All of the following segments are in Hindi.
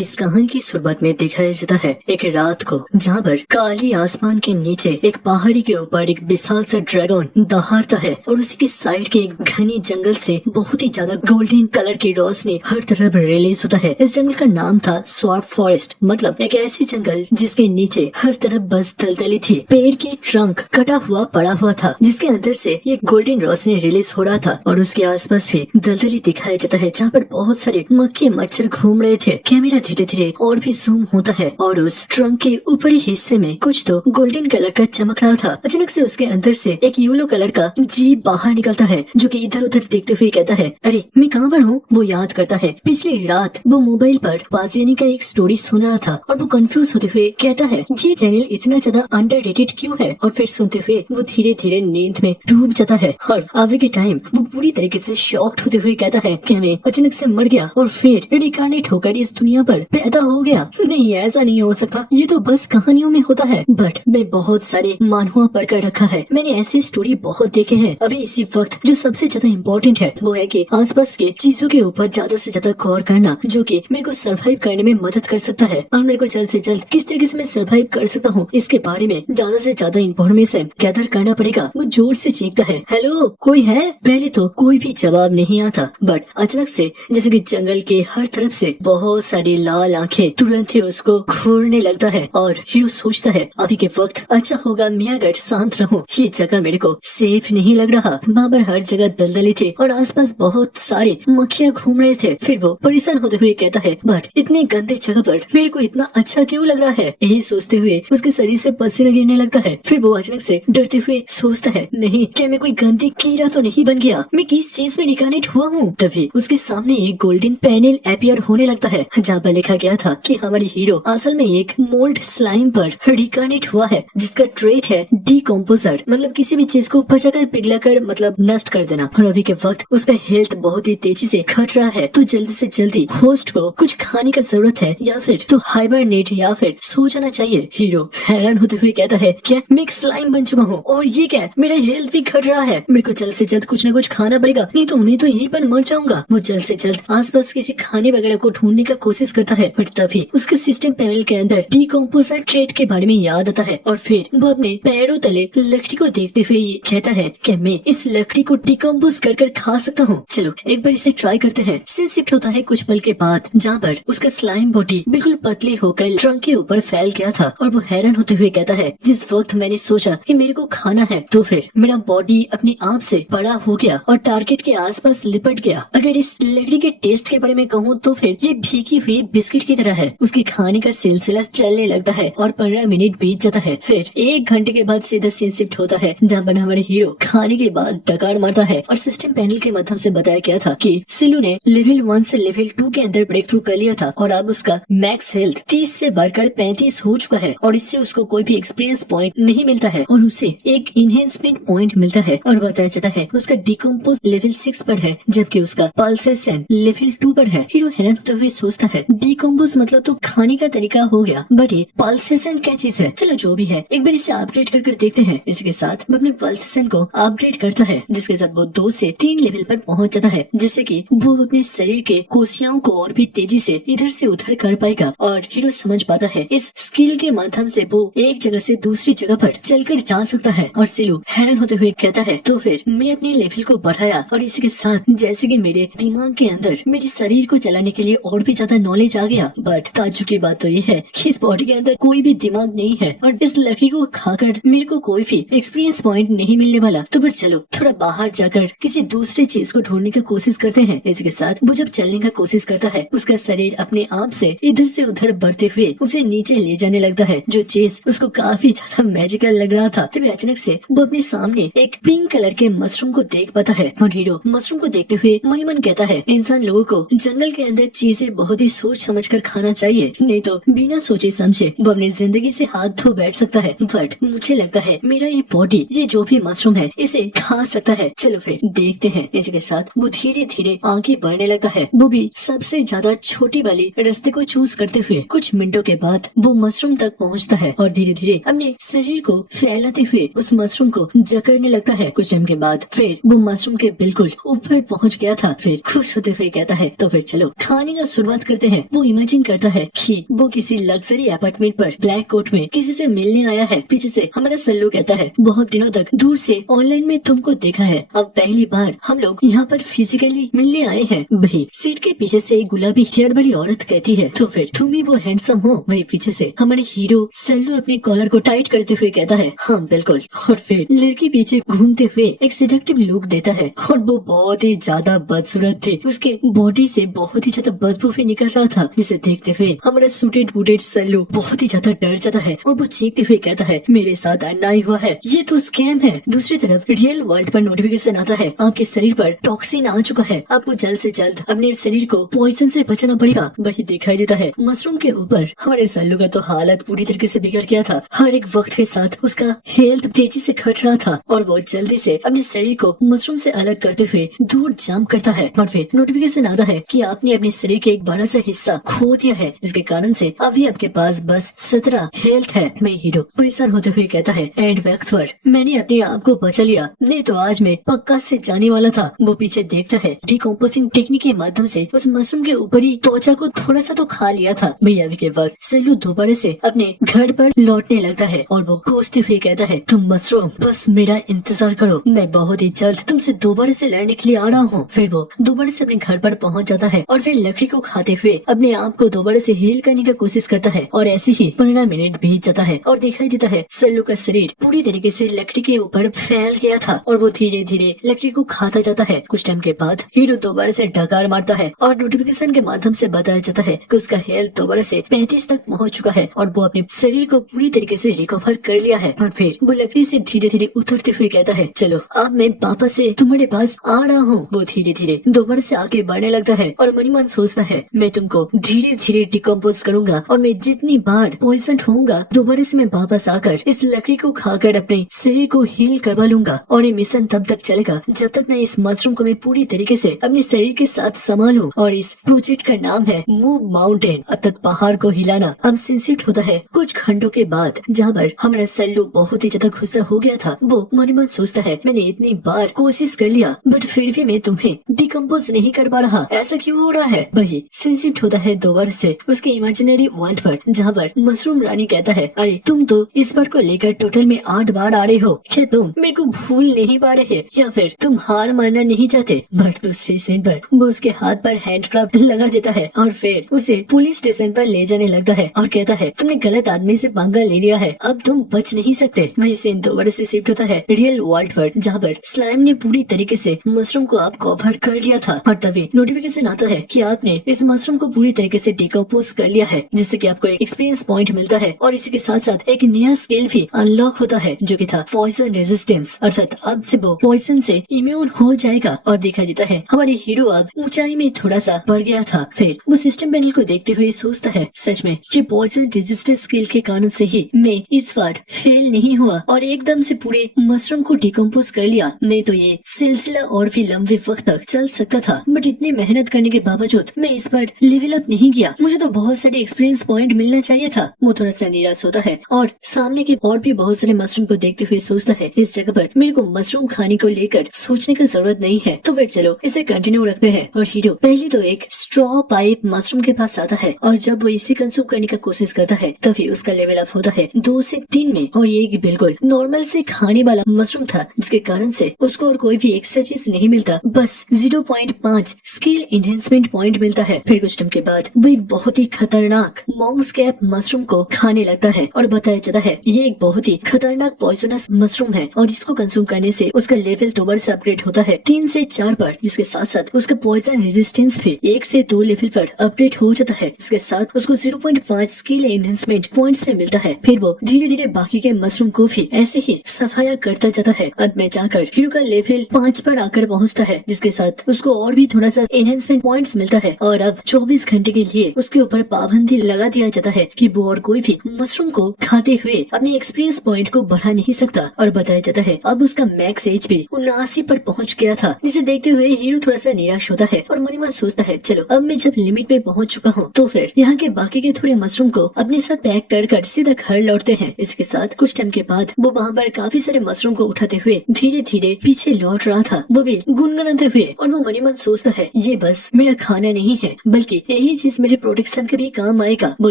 इस कहानी की शुरुआत में दिखाया जाता है एक रात को, जहाँ पर काली आसमान के नीचे एक पहाड़ी के ऊपर एक विशाल सा ड्रैगन दहाड़ता है और उसी के साइड के एक घनी जंगल से बहुत ही ज्यादा गोल्डन कलर की रोशनी हर तरफ रिलीज होता है। इस जंगल का नाम था स्वॉर्प फॉरेस्ट, मतलब एक ऐसी जंगल जिसके नीचे हर तरफ बस दलदली थी। पेड़ की ट्रंक कटा हुआ पड़ा हुआ था, जिसके अंदर से एक गोल्डन रोशनी रिलीज हो रहा था और उसके आसपास भी दलदली दिखाया जाता है, जहाँ पर बहुत सारे मक्खी मच्छर घूम रहे थे। कैमरा धीरे धीरे और भी जूम होता है और उस ट्रंक के ऊपरी हिस्से में कुछ तो गोल्डन कलर का चमक रहा था। अचानक से उसके अंदर से एक येलो कलर का जीव बाहर निकलता है, जो कि इधर उधर देखते हुए कहता है, अरे मैं कहाँ पर हूँ। वो याद करता है पिछली रात वो मोबाइल पर पाजियानी का एक स्टोरी सुन रहा था और वो कंफ्यूज होते हुए कहता है, ये चैनल इतना ज्यादा अंडररेटेड क्यों है। और फिर सुनते हुए वो धीरे धीरे नींद में डूब जाता है और आगे के टाइम वो पूरी तरीके से शॉक्ड होते हुए कहता है कि मैं अचानक से मर गया और फिर रिकार्नेट होकर इस दुनिया पर पैदा हो गया। नहीं, ऐसा नहीं हो सकता, ये तो बस कहानियों में होता है। बट मैं बहुत सारे मानहुआ पढ़कर रखा है, मैंने ऐसी स्टोरी बहुत देखे हैं। अभी इसी वक्त जो सबसे ज्यादा इम्पोर्टेंट है वो है कि आसपास के चीजों के ऊपर ज्यादा से ज्यादा गौर करना, जो कि मेरे को सरवाइव करने में मदद कर सकता है। और मेरे को जल्द से जल्द किस तरीके से मैं सरवाइव कर सकता हूँ, इसके बारे में ज्यादा से ज्यादा इन्फॉर्मेशन गैदर करना पड़ेगा। वो जोर से चीखता है, हेलो कोई है। पहले तो कोई भी जवाब नहीं आता, बट अचानक से जैसे कि जंगल के हर तरफ से बहुत सारी लाल आंखें तुरंत ही उसको घूरने लगता है और हीरो सोचता है, अभी के वक्त अच्छा होगा मैं अगर शांत रहूं। ये जगह मेरे को सेफ नहीं लग रहा। वहाँ पर हर जगह दलदली थी और आसपास बहुत सारे मक्खियाँ घूम रहे थे। फिर वो परेशान होते हुए कहता है, बट इतने गंदे जगह पर मेरे को इतना अच्छा क्यों लग रहा है। यही सोचते हुए उसके शरीर से पसीना गिरने लगता है। फिर वो अचानक से डरते हुए सोचता है, नहीं क्या मैं कोई गंदी कीड़ा तो नहीं बन गया, मैं किस चीज में रिकार्नेट हुआ हूँ। तभी उसके सामने एक गोल्डन पैनल अपीयर होने लगता है, जहाँ पर लिखा गया था कि हमारी हीरो असल में एक मोल्ड स्लाइम पर रिकार्नेट हुआ है, जिसका ट्रेट है डिकम्पोजर, मतलब किसी भी चीज को पचाकर पिघलाकर मतलब नष्ट कर देना। और अभी के वक्त उसका हेल्थ बहुत ही तेजी से घट रहा है, तो जल्दी से जल्दी होस्ट को कुछ खाने का जरूरत है, या फिर तो हाइबरनेट या फिर सो जाना चाहिए। हीरो हैरान होते हुए कहता है, क्या मैं एक स्लाइम बन चुका हूँ और ये क्या, मेरा हेल्थ भी घट रहा है, मेरे को जल्द से जल्द कुछ न कुछ खाना पड़ेगा, नहीं तो मैं तो यहीं पर मर जाऊंगा। वो जल्द से जल्द आसपास किसी खाने वगैरह को ढूंढने का कोशिश करता है, पर तभी उसके सिस्टम पैनल के अंदर डिकम्पोजर ट्रेट के बारे में याद आता है और फिर वो अपने पैरों तले लकड़ी को देखते हुए ये कहता है कि मैं इस लकड़ी को डिकम्पोज कर खा सकता हूँ। चलो एक बार इसे ट्राई करते हैं। सीन शिफ्ट होता है कुछ पल के बाद, जहाँ पर उसका स्लाइम बॉडी बिल्कुल पतली होकर ट्रंक के ऊपर फैल गया था और वो हैरान होते हुए कहता है, जिस वक्त मैंने सोचा कि मेरे को खाना है, तो फिर मेरा बॉडी अपने आप से बड़ा हो गया और टारगेट के आसपास लिपट गया। अगर इस लकड़ी के टेस्ट के बारे में कहूँ तो फिर ये भीगी हुई बिस्किट की तरह है। उसके खाने का सिलसिला चलने लगता है और 15 मिनट बीत जाता है। फिर 1 घंटे के बाद सीधा सीन शिफ्ट होता है, जहाँ पर हमारे हीरो खाने के बाद डकार मारता है और सिस्टम पैनल के माध्यम से बताया गया था कि सिलू ने लेवल 1 से लेवल 2 के अंदर ब्रेक थ्रू कर लिया था और अब उसका मैक्स हेल्थ 30 से बढ़कर 35 हो चुका है और इससे उसको कोई भी एक्सपीरियंस पॉइंट नहीं मिलता है और उसे एक इनहेंसमेंट पॉइंट मिलता है। और बताया जाता है उसका डिकम्पोज लेवल 6 पर है, जबकि उसका पल्सेशन लेवल 2 पर है। हीरो हैरान होते हुए सोचता है, डिकम्पोज मतलब तो खाने का तरीका हो गया, बट ये पल्सेशन क्या चीज है। चलो जो भी है, एक बार इसे अपग्रेड कर देखते हैं। इसके साथ वो अपने पल्सेशन को अपग्रेड करता है, जिसके साथ वो 2 से 3 लेवल पर पहुंच जाता है, जिससे कि वो अपने शरीर के कोशिकाओं को और भी तेजी से इधर से उधर कर पाएगा। और हीरो समझ पाता है इस स्किल के माध्यम से वो एक जगह से दूसरी जगह पर चलकर जा सकता है। और सिलू हैरान होते हुए कहता है, तो फिर मैं अपने लेवल को बढ़ाया और इसी के साथ जैसे कि मेरे दिमाग के अंदर मेरे शरीर को चलाने के लिए और भी ज्यादा नॉलेज आ गया। बट ताज्जुब की बात तो ये है कि इस बॉडी के अंदर कोई भी दिमाग नहीं है और इस लकड़ी को खाकर मेरे को कोई भी एक्सपीरियंस पॉइंट नहीं मिलने वाला। तो फिर चलो थोड़ा बाहर जाकर किसी दूसरी चीज को ढूंढने की कोशिश करते हैं। इसके साथ वो जब चलने का कोशिश करता है, उसका शरीर अपने आप से इधर से उधर बढ़ते हुए उसे नीचे ले जाने लगता है, जो चीज उसको काफी ज्यादा मैजिकल लग रहा था। तभी अचानक से वो अपने सामने एक पिंक कलर के मशरूम को देख पाता है और हीरो मशरूम को देखते हुए मन ही मन कहता है, इंसान लोगों को जंगल के अंदर चीजें बहुत ही सोच समझ कर खाना चाहिए, नहीं तो बिना सोचे समझे वो अपनी जिंदगी से हाथ धो बैठ सकता है। बट मुझे लगता है मेरा ये बॉडी, ये जो भी मशरूम है, इसे खा सकता है। चलो फिर देखते हैं। इसके साथ वो धीरे धीरे आगे बढ़ने लगता है, वो भी सबसे ज्यादा छोटी वाली रास्ते को चूज करते हुए। कुछ मिनटों के बाद वो मशरूम तक पहुंचता है और धीरे धीरे अपने शरीर को फैलाते हुए उस मशरूम को जकड़ने लगता है। कुछ टाइम के बाद फिर वो मशरूम के बिल्कुल ऊपर पहुंच गया था। फिर खुश होते हुए कहता है तो फिर चलो खाने का शुरुआत करते हैं। वो इमेजिन करता है कि वो किसी लग्जरी अपार्टमेंट पर ब्लैक कोट में किसी से मिलने आया है। पीछे से हमारा सल्लू कहता है बहुत दिनों तक दूर से ऑनलाइन में तुमको देखा है, अब पहली बार हम लोग यहाँ पर फिजिकली मिलने आए हैं। वही सीट के पीछे से एक गुलाबी हेयर वाली औरत कहती है तो फिर तुम ही वो हैंडसम हो। वही पीछे से हमारे हीरो सल्लू अपने कॉलर को टाइट करते हुए कहता है हाँ बिल्कुल। और फिर लड़की पीछे घूमते हुए एक सेडक्टिव लुक देता है और वो बहुत ही ज्यादा बदसूरत थी। उसके बॉडी से बहुत ही ज्यादा बदबू भी निकल रहा था, जिसे देखते हुए हमारा सूटेड बूटेड सल्लू बहुत ही ज्यादा डर जाता है और वो चीखते हुए कहता है मेरे साथ अन्याय हुआ है, ये तो स्कैम है। दूसरी तरफ रियल वर्ल्ड पर नोटिफिकेशन आता है आपके शरीर पर टॉक्सिन आ चुका है, आपको जल्द से जल्द अपने शरीर को पॉइजन से बचाना पड़ेगा। वही दिखाई देता है मशरूम के ऊपर हमारे सल्लू का तो हालत पूरी तरीके से बिगड़ गया था। हर एक वक्त के साथ उसका हेल्थ तेजी से घट रहा था और वो जल्दी से अपने शरीर को मशरूम से अलग करते हुए दूर जंप करता है। और फिर नोटिफिकेशन आता है कि आपने अपने शरीर के एक बड़ा सा हिस्सा खो दिया है, जिसके कारण से अभी आपके पास बस 17 हेल्थ है। मैं हीरो परेशान होते हुए कहता है एंड वक्त पर मैंने अपने आप को बचा लिया, नहीं तो आज मैं पक्का से जाने वाला था। वो पीछे देखता है डिकम्पोजिंग टेक्निक के माध्यम से उस मशरूम के ऊपर ही त्वचा को थोड़ा सा तो खा लिया था। भैया अभी के वक्त सल्लू दोबारा से अपने घर पर लौटने लगता है और वो कोसते हुए कहता है तुम मशरूम बस मेरा इंतजार करो, मैं बहुत ही जल्द तुमसे दोबारा से लड़ने के लिए आ रहा हूँ। फिर वो दोबारा से अपने घर पर पहुँच जाता है और फिर लकड़ी को खाते हुए अपने आप को दोबारा से हील करने की कोशिश करता है और ऐसे ही 15 मिनट बीत जाता है और दिखाई देता है सल्लू का शरीर पूरी तरीके से लकड़ी के ऊपर फैल गया था और वो धीरे धीरे लकड़ी को खाता जाता है। कुछ टाइम के बाद हीरो दोबारा से डकार मारता है और नोटिफिकेशन के माध्यम से बताया जाता है कि उसका हेल्थ दोबारा से 35 तक पहुंच चुका है और वो अपने शरीर को पूरी तरीके से रिकवर कर लिया है। और फिर वो लकड़ी से धीरे धीरे उतरते हुए कहता है चलो अब मैं वापस से तुम्हारे पास आ रहा हूँ। वो धीरे धीरे दोबारा से आगे बढ़ने लगता है और मन ही मन सोचता है मैं तुमको धीरे धीरे डिकम्पोज करूंगा और मैं जितनी बार पॉइजन होऊंगा दोबारा से मैं वापस आकर इस लकड़ी को खाकर अपने शरीर को हील करवा लूंगा। और ये मिशन तब तक चलेगा जब तक मैं इस मशरूम को मैं पूरी तरीके से अपने शरीर के साथ संभालूं। और इस प्रोजेक्ट का नाम है मूव माउंटेन, अर्थात पहाड़ को हिलाना। अब सिंसिट होता है कुछ घंटों के बाद, जहाँ पर हमारा सल्लू बहुत ही ज्यादा गुस्सा हो गया था। वो मन ही मन सोचता है मैंने इतनी बार कोशिश कर लिया बट फिर भी मैं तुम्हें डिकम्पोज नहीं कर पा रहा, ऐसा क्यों हो रहा है। वही सिंसिट होता है दोबारा से उसके इमेजिनरी वर्ल्ड पर, जहाँ पर मशरूम रानी कहता है अरे तुम तो इस बार को लेकर टोटल में 8 बार आ रहे हो, क्या तुम मेरे को भूल नहीं पा रहे या फिर तुम हार मानना नहीं चाहते। बट दूसरे सीन पर वो उसके हाथ पर हैंडक्राफ्ट लगा देता है और फिर उसे पुलिस स्टेशन पर ले जाने लगता है और कहता है तुमने गलत आदमी से पंगा ले लिया है, अब तुम बच नहीं सकते। वही सीन दोबारा से शिफ्ट होता है रियल वर्ल्ड पर, जहाँ पर स्लाइम ने पूरी तरीके से मशरूम को आप कवर कर लिया था और तभी नोटिफिकेशन आता है कि आपने इस मशरूम को पूरी तरीके से डिकम्पोज कर लिया है, जिससे कि आपको एक एक्सपीरियंस पॉइंट मिलता है और इसी के साथ साथ एक नया स्किल भी अनलॉक होता है जो कि था पॉइजन रेजिस्टेंस, अर्थात अब से वो पॉइजन से इम्यून हो जाएगा। और दिखाई देता है हमारे हीरो अब ऊंचाई में थोड़ा सा बढ़ गया था। फिर वो सिस्टम पैनल को देखते हुए सोचता है सच में ये पॉइजन रेजिस्टेंस स्किल के कारण से ही मैं इस बार फेल नहीं हुआ और एकदम से पूरे मशरूम को डिकम्पोज कर लिया, नहीं तो ये सिलसिला और भी लंबे वक्त तक चल सकता था। बट इतनी मेहनत करने के बावजूद मैं इस बार लेवल अप नहीं किया, मुझे तो बहुत सारे एक्सपीरियंस पॉइंट मिलना चाहिए था। वो थोड़ा सा निराश होता है और सामने के और भी बहुत सारे मशरूम को देखते हुए सोचता है इस जगह पर मेरे को मशरूम खाने को लेकर सोचने की जरूरत नहीं है, तो फिर चलो इसे कंटिन्यू रखते हैं। और हीरो पहले तो एक स्ट्रॉ पाइप मशरूम के पास आता है और जब वो इसे कंज्यूम करने का कोशिश करता है तभी उसका लेवल अप होता है 2 से 3 में और ये बिल्कुल नॉर्मल से खाने वाला मशरूम था, जिसके कारण से उसको और कोई भी एक्स्ट्रा चीज नहीं मिलता, बस 0.5 स्किल इनहेंसमेंट पॉइंट मिलता है। फिर कुछ टाइम के बाद वो एक बहुत ही खतरनाक मॉन्क्स कैप मशरूम को खाने लगता है और बताया जाता है ये एक बहुत ही खतरनाक पॉइजनस मशरूम है और इसको कंज्यूम करने से उसका लेवल दोबारा से अपग्रेड होता है 3 से 4 बार, जिसके साथ साथ उसका पॉइजन रेजिस्टेंस भी 1 से 2 लेवल पर अपग्रेड हो जाता है। इसके साथ उसको 0.5 स्किल एनहेंसमेंट पॉइंट्स में मिलता है। फिर वो धीरे धीरे बाकी के मशरूम को भी ऐसे ही सफाया करता जाता है। अंत में जाकर हीरो का लेवल 5 पर आकर पहुंचता है, जिसके साथ उसको और भी थोड़ा सा एनहेंसमेंट पॉइंट्स मिलता है और अब 24 घंटे घंटे के लिए उसके ऊपर पाबंदी लगा दिया जाता है कि वो और कोई भी मशरूम को खाते हुए अपने एक्सपीरियंस पॉइंट को बढ़ा नहीं सकता। और बताया जाता है अब उसका मैक्स एज भी 79 पर पहुंच गया था, जिसे देखते हुए हीरो थोड़ा सा निराश होता है और मन ही मन सोचता है चलो अब मैं जब लिमिट पे पहुंच चुका हूँ तो फिर यहाँ के बाकी के थोड़े मशरूम को अपने साथ पैक कर सीधा घर लौटते हैं। इसके साथ कुछ टाइम के बाद वो वहाँ पर काफी सारे मशरूम को उठाते हुए धीरे धीरे पीछे लौट रहा था, वो भी गुनगुनाते हुए। और वो मन ही मन सोचता है ये बस मेरा खाना नहीं है बल्कि यही चीज मेरे प्रोटेक्शन के भी काम आएगा। वो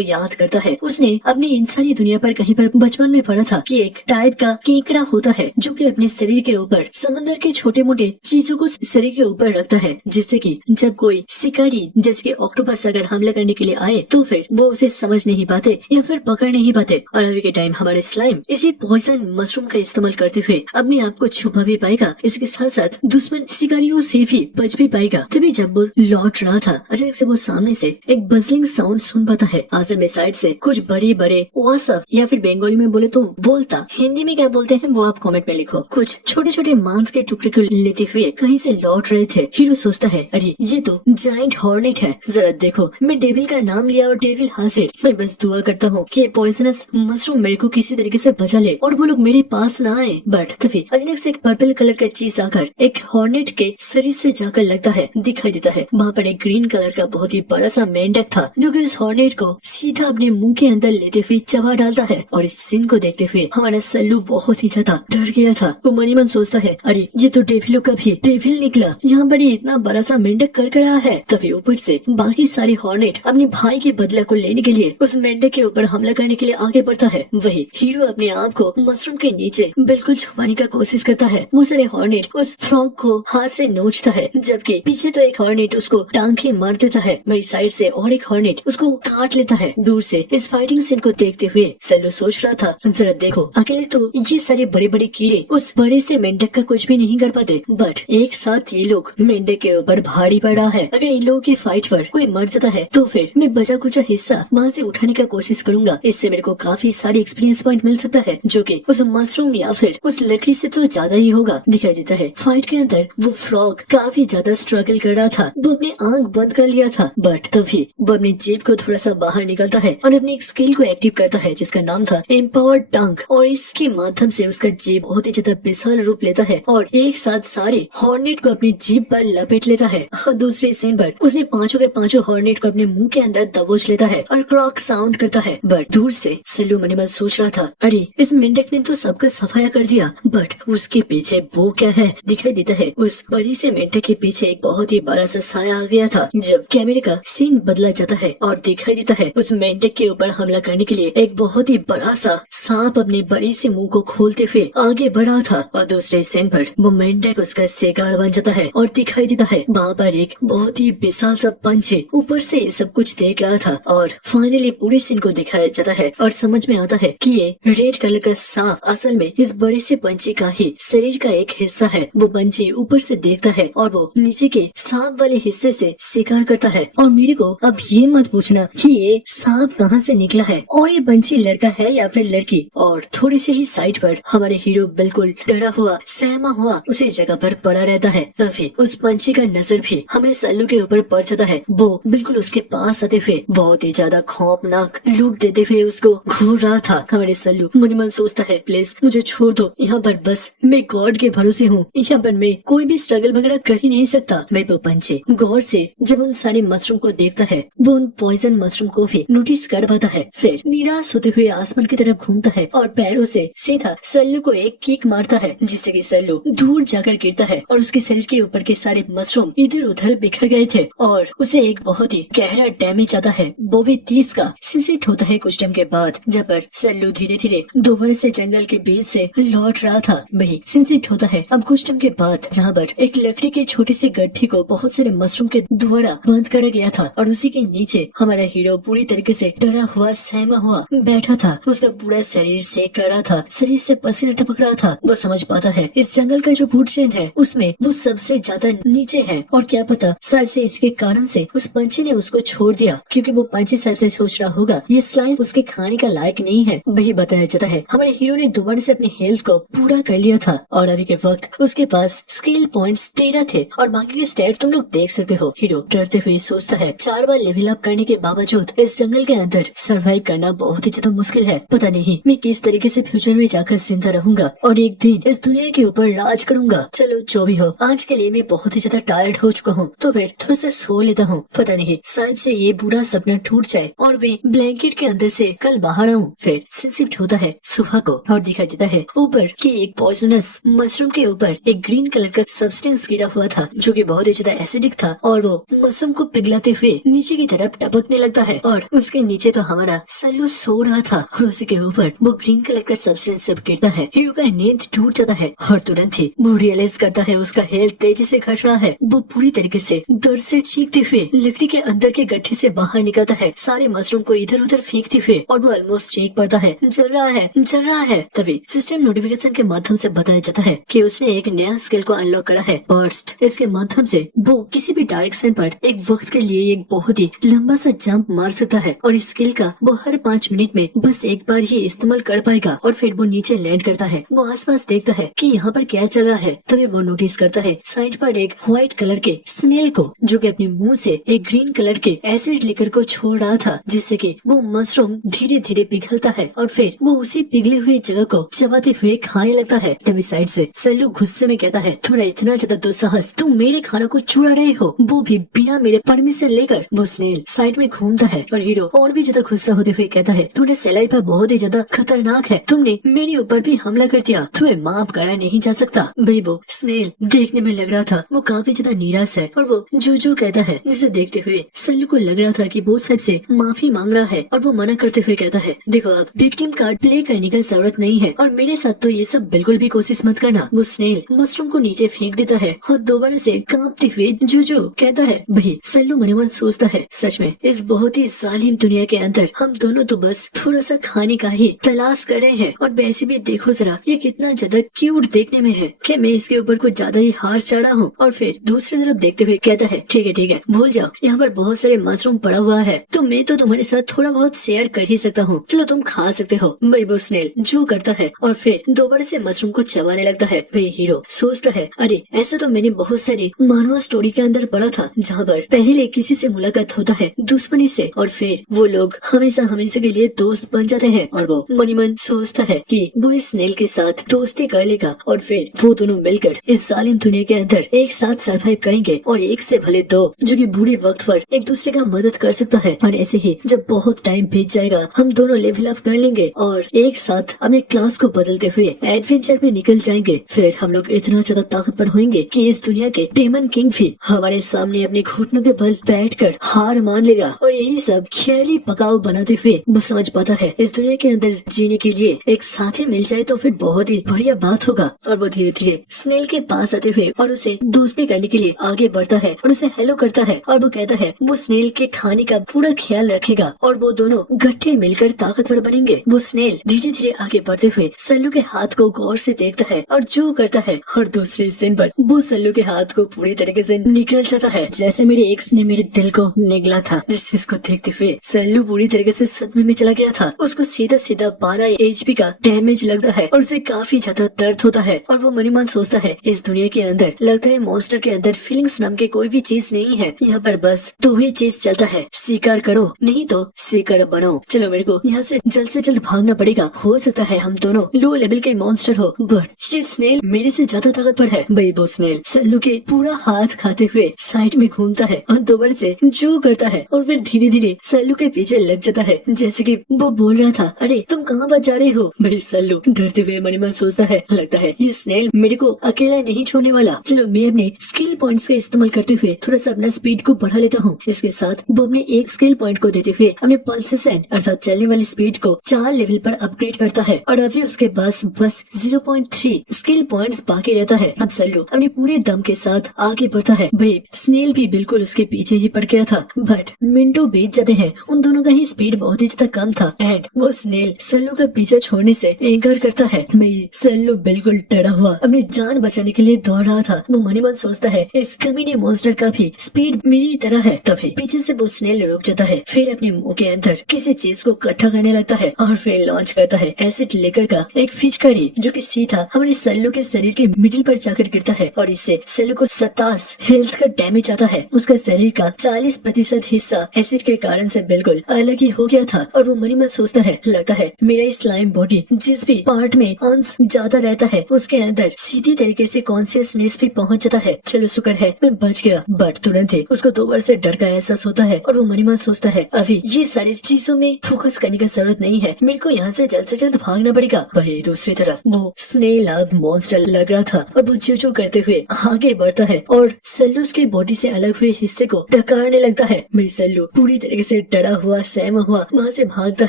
याद करता है उसने अपनी इंसानी दुनिया पर कहीं पर बचपन में पढ़ा था कि एक टाइप का केकड़ा होता है जो कि अपने शरीर के ऊपर समंदर के छोटे मोटे चीजों को शरीर के ऊपर रखता है, जिससे कि जब कोई शिकारी जैसे कि ऑक्टोपस अगर हमला करने के लिए आए तो फिर वो उसे समझ नहीं पाते या फिर पकड़ नहीं पाते। और अभी के टाइम हमारे स्लाइम इसी पॉइजन मशरूम का इस्तेमाल करते हुए अपने आप को छुपा भी पाएगा, इसके साथ साथ दुश्मन शिकारियों से भी बच भी पाएगा। तभी जब वो लौट रहा था अचानक से वो सामने से एक बजलिंग साउंड सुन पाता है। आजम में साइड से कुछ बड़े बड़े वासफ या फिर बंगाली में बोले तो बोलता, हिंदी में क्या बोलते हैं वो आप कमेंट में लिखो, कुछ छोटे छोटे मांस के टुकड़े को लेते हुए कहीं से लौट रहे थे। हीरो सोचता है अरे ये तो जायंट हॉर्नेट है, जरा देखो मैं डेविल का नाम लिया और डेविल हाजिर। मैं बस दुआ करता हूँ कि पॉइजनस मशरूम मेरे को किसी तरीके से बचा ले और वो लोग मेरे पास ना आए। बट तभी अचानक से एक पर्पल कलर का चीज आकर एक हॉर्नेट के शरीर से जाकर लगता है, दिखाई देता है वहाँ पर एक ग्रीन कलर का बहुत ही बड़ा सा मेंढक था जो कि उस हॉर्नेट को सीधा अपने मुंह के अंदर लेते हुए चबा डालता है। और इस सीन को देखते हुए हमारा सल्लू बहुत ही ज्यादा डर गया था। वो मन ही मन सोचता है अरे ये तो डेविलों का भी डेविल निकला, यहाँ पर इतना बड़ा सा मेंढक कर रहा है। तभी ऊपर से बाकी सारे हॉर्नेट अपने भाई के बदला को लेने के लिए उस मेंढक के ऊपर हमला करने के लिए आगे बढ़ता है। वही हीरो अपने आप को मशरूम के नीचे बिल्कुल छुपाने का कोशिश करता है। वो सारे हॉर्नेट उस फ्रॉग को हाथ से नोचता है, जबकि पीछे तो एक हॉर्नेट उसको टांग के मार देता है, वही साइड से और एक हॉर्नेट उसको काट लेता है। दूर से इस फाइटिंग सीन को देखते हुए सैलो सोच रहा था जरा देखो अकेले तो ये सारे बड़े बड़े कीड़े उस बड़े से मेंढक का कुछ भी नहीं कर पाते, बट एक साथ ये लोग मेंढक के ऊपर भारी पड़ा है। अगर इन लोगों की फाइट पर कोई मर जाता है तो फिर मैं बचा कुचा हिस्सा वहाँ से उठाने का कोशिश करूंगा। इससे मेरे को काफी सारे एक्सपीरियंस पॉइंट मिल सकता है जो कि उस मशरूम या फिर उस लकड़ी से तो ज्यादा ही होगा। दिखाई देता है फाइट के अंदर वो फ्रॉग काफी ज्यादा स्ट्रगल कर रहा था, वो अपनी आंख बंद कर लिया था। बट तभी वो अपनी जेब को थोड़ा सा बाहर निकलता है और अपनी एक स्किल को एक्टिव करता है जिसका नाम था एम्पावर्ड टंग, और इसके माध्यम से उसका जेब बहुत ही ज्यादा विशाल रूप लेता है और एक साथ सारे हॉर्नेट को अपनी जीभ पर लपेट लेता है। और दूसरी सीन पर उसने पांचों के पांचों हॉर्नेट को अपने मुंह के अंदर दबोच लेता है और क्रॉक साउंड करता है। बट दूर से सल्लू मन ही मन सोच रहा था अरे इस मेंढक ने तो सबका सफाया कर दिया, बट उसके पीछे वो क्या है। दिखाई देता है उस बड़ी से मेंढक के पीछे एक बहुत ही बड़ा सा साया आ गया था। जब कैमरे का सीन बदला जाता है और दिखाई देता है उस मेंढक के ऊपर हमला करने के लिए एक बहुत ही बड़ा सा सांप अपने बड़ी से मुंह को खोलते हुए आगे बढ़ा था। और दूसरे सीन पर वो मेंढक उसका शिकार बन जाता है और दिखाई देता है वहाँ पर एक बहुत ही विशाल सा पंछी ऊपर से सब कुछ देख रहा था। और फाइनली पूरे सीन को दिखाया जाता है और समझ में आता है कि ये रेड कलर का सांप असल में इस बड़े से पंछी का ही शरीर का एक हिस्सा है। वो पंछी ऊपर से देखता है और वो नीचे के सांप वाले हिस्से से शिकार करता है। और मेरे को अब ये मत पूछना कि ये सांप कहाँ से निकला है और ये पंछी लड़का है या फिर लड़की। और थोड़ी सी ही साइड पर हमारे हीरो बिल्कुल डरा हुआ सहमा हुआ उसी जगह पर पड़ा रहता है। तभी उस पंछी का नजर भी हमारे सल्लू के ऊपर पड़ जाता है। वो बिल्कुल उसके पास आते हुए बहुत ही ज्यादा खौफनाक लुक देते हुए उसको घूर रहा था। हमारे सल्लू मन ही मन सोचता है प्लीज मुझे छोड़ दो, यहाँ पर बस मैं गॉड के भरोसे हूँ, यहाँ पर मैं कोई भी स्ट्रगल वगैरह कर ही नहीं सकता। मैं वो पंछी गौर से जब उन सारे मशरूम को देखता है वो उन पॉइजन मशरूम को भी नोटिस कर पाता है। फिर निराश होते हुए आसमान की तरफ घूमता है और पैरों से सीधा सल्लू को एक किक मारता है जिससे कि सल्लू दूर जाकर गिरता है और उसके शरीर के ऊपर के सारे मशरूम इधर उधर बिखर गए थे और उसे एक बहुत ही गहरा डैमेज आता है। वो भी 30 का सिसिट होता है कुछ टाइम के बाद, जब पर सल्लू धीरे धीरे दोबारा से जंगल के बीच से लौट रहा था। वही सिंसिट होता है अब कुछ टाइम के बाद जहाँ पर एक लकड़ी के छोटे से गड्ढे को बहुत सारे मशरूम के द्वारा बंद कर गया था और उसी के नीचे हमारा हीरो पूरी तरीके से डरा हुआ सहमा हुआ बैठा था। उसका पूरा शरीर सेक रहा था, शरीर से पसीना टपक रहा था। वो समझ पाता है इस जंगल का जो फूड चेन है उसमें वो सबसे ज्यादा नीचे है और क्या पता शायद से इसके कारण से उस पंछी ने उसको छोड़ दिया, क्योंकि वो पंछी शायद से सोच रहा होगा ये स्लाइम उसके खाने का लायक नहीं है। वही बताया जाता है हमारे हीरो ने दोबारा से अपनी हेल्थ को पूरा कर लिया था और अभी के वक्त उसके पास स्किल पॉइंट्स 13 थे और बाकी के स्टेट तुम लोग देख सकते हो। हीरो डरते हुए सोचता है 4 बार लेवल अप करने के बावजूद इस जंगल के अंदर सरवाइव करना बहुत ही ज्यादा मुश्किल है। पता नहीं मैं किस तरीके से फ्यूचर में जाकर जिंदा रहूंगा और एक दिन इस दुनिया के ऊपर राज करूंगा। चलो जो भी हो, आज के लिए मैं बहुत ही ज्यादा टायर्ड हो चुका हूँ, तो फिर थोड़ा सा सो लेता हूँ। पता नहीं शायद से ये बुरा सपना टूट जाए और वे ब्लैंकेट के अंदर से कल बाहर आऊँ। फिर शिफ्ट होता है सुबह को और दिखाई देता है ऊपर कि एक पॉइजनस मशरूम के ऊपर एक ग्रीन कलर का सब्सटेंस गिरा हुआ था, जो कि बहुत ही ज्यादा एसिडिक था और वो मशरूम को पिघलाते हुए नीचे की तरफ टपकने लगता है। और उसके नीचे तो हमारा सल्लू सो रहा था और उसी के ऊपर वो ग्रीन कलर का सब्सटेंस जब गिरता है, हीरो का नींद टूट जाता है और तुरंत ही वो रियलाइज करता है उसका हेल्थ तेजी से घट रहा है। वो पूरी तरीके से दर्द से चीखते हुए लकड़ी के अंदर के गड्ढे से बाहर निकलता है, सारे मशरूम को इधर उधर फेंकते हुए, और वो ऑलमोस्ट चीख पड़ता है, जल रहा है, जल रहा है। तभी सिस्टम नोटिफिकेशन के माध्यम से बताया जाता है कि उसने एक नया स्किल को अनलॉक करा है, बर्स्ट। इसके माध्यम से वो किसी भी डायरेक्शन पर एक वक्त के लिए एक बहुत ही लंबा सा जंप मार सकता है और इस स्किल का वो हर 5 मिनट में बस एक बार ही इस्तेमाल कर पाएगा। और फिर वो नीचे लैंड करता है, वो आसपास देखता है कि यहाँ पर क्या चल रहा है। तभी वो नोटिस करता है साइड पर एक व्हाइट कलर के स्नेल को, जो कि अपने मुंह से एक ग्रीन कलर के एसिड लिकर को छोड़ रहा था, जिससे कि वो मशरूम धीरे धीरे पिघलता है और फिर वो उसी पिघली हुई जगह को चबाते हुए खाने लगता है। तभी साइड से सल्लू गुस्से में कहता है, तुम्हारा इतना ज्यादा दुस्साहस, तुम मेरे खाना को चुरा रहे हो, वो भी बिना मेरे परमिशन लेकर। वो स्नेल साइड में घूमता है और हीरो और भी ज्यादा गुस्सा होते हुए कहता है, तुम्हारा सलाइवा बहुत ही ज्यादा खतरनाक है, तुमने मेरे ऊपर भी हमला कर दिया, तुम्हें माफ करा नहीं जा सकता। भाई वो स्नेल देखने में लग रहा था वो काफी ज्यादा निराश है और वो जो कहता है, जिसे देखते हुए सल्लू को लग रहा था कि वो सबसे माफी मांग रहा है और वो मना करते हुए कहता है, देखो अब विक्टिम कार्ड प्ले करने की जरूरत नहीं है और मेरे साथ तो ये सब बिल्कुल भी कोशिश मत करना। वो स्नेल मशरूम को नीचे फेंक देता है और दोबारा से कांपते हुए जो कहता है। भाई सल्लू मन मन सोचता है, सच में इस बहुत ही जालिम दुनिया के अंदर हम दोनों तो बस थोड़ा सा खाने का ही तलाश कर रहे हैं, और वैसे भी देखो जरा ये कितना ज्यादा क्यूट देखने में है, क्या मैं इसके ऊपर कुछ ज्यादा ही हार चढ़ा हूँ। और फिर दूसरी तरफ देखते हुए कहता है, ठीक है भूल जाओ, यहाँ पर बहुत सारे मशरूम पड़ा हुआ है, तो मैं तो तुम्हारे साथ थोड़ा बहुत शेयर कर ही सकता हूँ, चलो तुम खा सकते हो। भाई वो स्नेल जो करता है और फिर दोबारा से मशरूम को चबाने लगता है। भाई हीरो सोचता है, अरे ऐसा तो मैंने बहुत सारी मानव स्टोरी के अंदर पढ़ा था, जहाँ पर पहले किसी से मुलाकात होता है दुश्मनी से और फिर वो लोग हमेशा के लिए दोस्त बन जाते हैं, और वो मनी मन सोचता है कि वो इस स्नेल के साथ दोस्ती कर लेगा और फिर वो दोनों मिलकर इस जालिम दुनिया के अंदर एक साथ सरवाइव करेंगे, और एक से भले दो जो कि बुरे वक्त पर एक दूसरे का मदद कर सकता है। और ऐसे ही जब बहुत टाइम बीत जाएगा हम दोनों लेवल अप कर लेंगे और एक साथ अपने क्लास को बदलते हुए एडवेंचर में निकल जाएंगे। फिर हम लोग इतना ज्यादा ताकतवर होंगे कि इस दुनिया के डेमन किंग भी हमारे सामने अपने घुटनों के बल बैठकर हार मान लेगा। और यही सब ख्याली पकाव बनाते हुए वो समझ पाता है इस दुनिया के अंदर जीने के लिए एक साथी मिल जाए तो फिर बहुत ही बढ़िया बात होगा। और वो धीरे धीरे स्नेल के पास आते हुए और उसे दोस्ती करने के लिए आगे बढ़ता है और उसे हेलो करता है, और वो कहता है वो स्नेल के खाने का पूरा ख्याल रखेगा और वो दोनों गट्ठे मिलकर ताकतवर बनेंगे। वो स्नेल धीरे धीरे आगे बढ़ते हुए सल्लू के हाथ को गौर से देखता है और जो करता है, और दूसरे सीन पर वो सल्लू के हाथ को पूरी तरीके से निकल जाता है, जैसे मेरे एक्स ने मेरे दिल को निगला था। जिस चीज को देखते हुए सल्लू पूरी तरीके से सदमे में चला गया था। उसको सीधा 12 HP का डैमेज लगता है और उसे काफी ज्यादा दर्द होता है, और वो मनी मन सोचता है इस दुनिया के अंदर लगता है मॉन्स्टर के अंदर फीलिंग्स नाम की कोई भी चीज नहीं है, यहाँ पर बस दो ही चीज चलता है, स्वीकार करो नहीं तो सीकर बनो। चलो मेरे को यहाँ से जल्द भागना पड़ेगा, हो सकता है हम दोनों लो लेवल के मॉन्स्टर हो, बट ये स्नेल मेरे से ज्यादा ताकतवर है। भाई वो स्नेल सल्लू के पूरा हाथ खाते हुए साइड में घूमता है और दोबारा से जो करता है और फिर धीरे धीरे सल्लू के पीछे लग जाता है, जैसे कि वो बोल रहा था, अरे तुम कहाँ बच जा रहे हो। भाई सल्लू डरते हुए मन मन सोचता है, लगता है ये स्नेल मेरे को अकेला नहीं छोड़ने वाला। चलो मैं अपने स्किल पॉइंट्स का इस्तेमाल करते हुए थोड़ा सा अपना स्पीड को बढ़ा लेता हूँ। इसके साथ वो अपने एक स्किल पॉइंट को देते हुए अपने पल्सेशन अर्थात चलने वाली स्पीड को 4 लेवल पर अपग्रेड करता है, और अभी उसके पास बस 0.3 स्किल पॉइंट्स बाकी रहता है। अब सल्लू अपने पूरे दम के साथ आगे बढ़ता है। भाई स्नेल भी बिल्कुल उसके पीछे ही पड़ गया था, बट मिनटों बीत जाते हैं, उन दोनों का ही स्पीड बहुत ही ज्यादा कम था एंड वो स्नेल सल्लू का पीछा छोड़ने से इनकार करता है। भाई सल्लू बिल्कुल डरा हुआ अपनी जान बचाने के लिए दौड़ रहा था। वो मनी मन सोचता है इस कमीने मॉन्स्टर का भी स्पीड मेरी तरह है। तभी पीछे से वो स्नेल रुक जाता है, फिर अपने मुंह के अंदर किसी चीज को इकट्ठा करने लगता है और फिर लॉन्च करता है एसिड लेकर का एक फिचकारी, जो कि सीधा हमारे सल्लू के शरीर के मिडिल पर जाकर गिरता है और इससे सल्लू को 27 हेल्थ का डैमेज आता है। उसका शरीर का 40% हिस्सा एसिड के कारण से बिल्कुल अलग ही हो गया था। और वो मनी मन सोचता है, लगता है मेरा स्लाइम बॉडी जिस भी पार्ट में अंश ज्यादा रहता है उसके अंदर सीधी तरीके से कॉन्शियसनेस भी पहुंच जाता है। चलो शुक्र है मैं बच गया। बट तुरंत ही उसको दोबारा से डर का एहसास होता है और वो मनी मन सोचता है, अभी ये सारी चीजों में फोकस करने की जरूरत नहीं है, मेरे को यहाँ से जल्द भागना पड़ेगा। वही दूसरी तरफ वो स्नेल अब मॉन्स्टर लग रहा था और वो चू करते हुए आगे बढ़ता है और सल्लू उसके बॉडी से अलग हुए हिस्से को डकारने लगता है। मेरी सल्लू पूरी तरीके से डरा हुआ सहमा हुआ वहाँ से भागता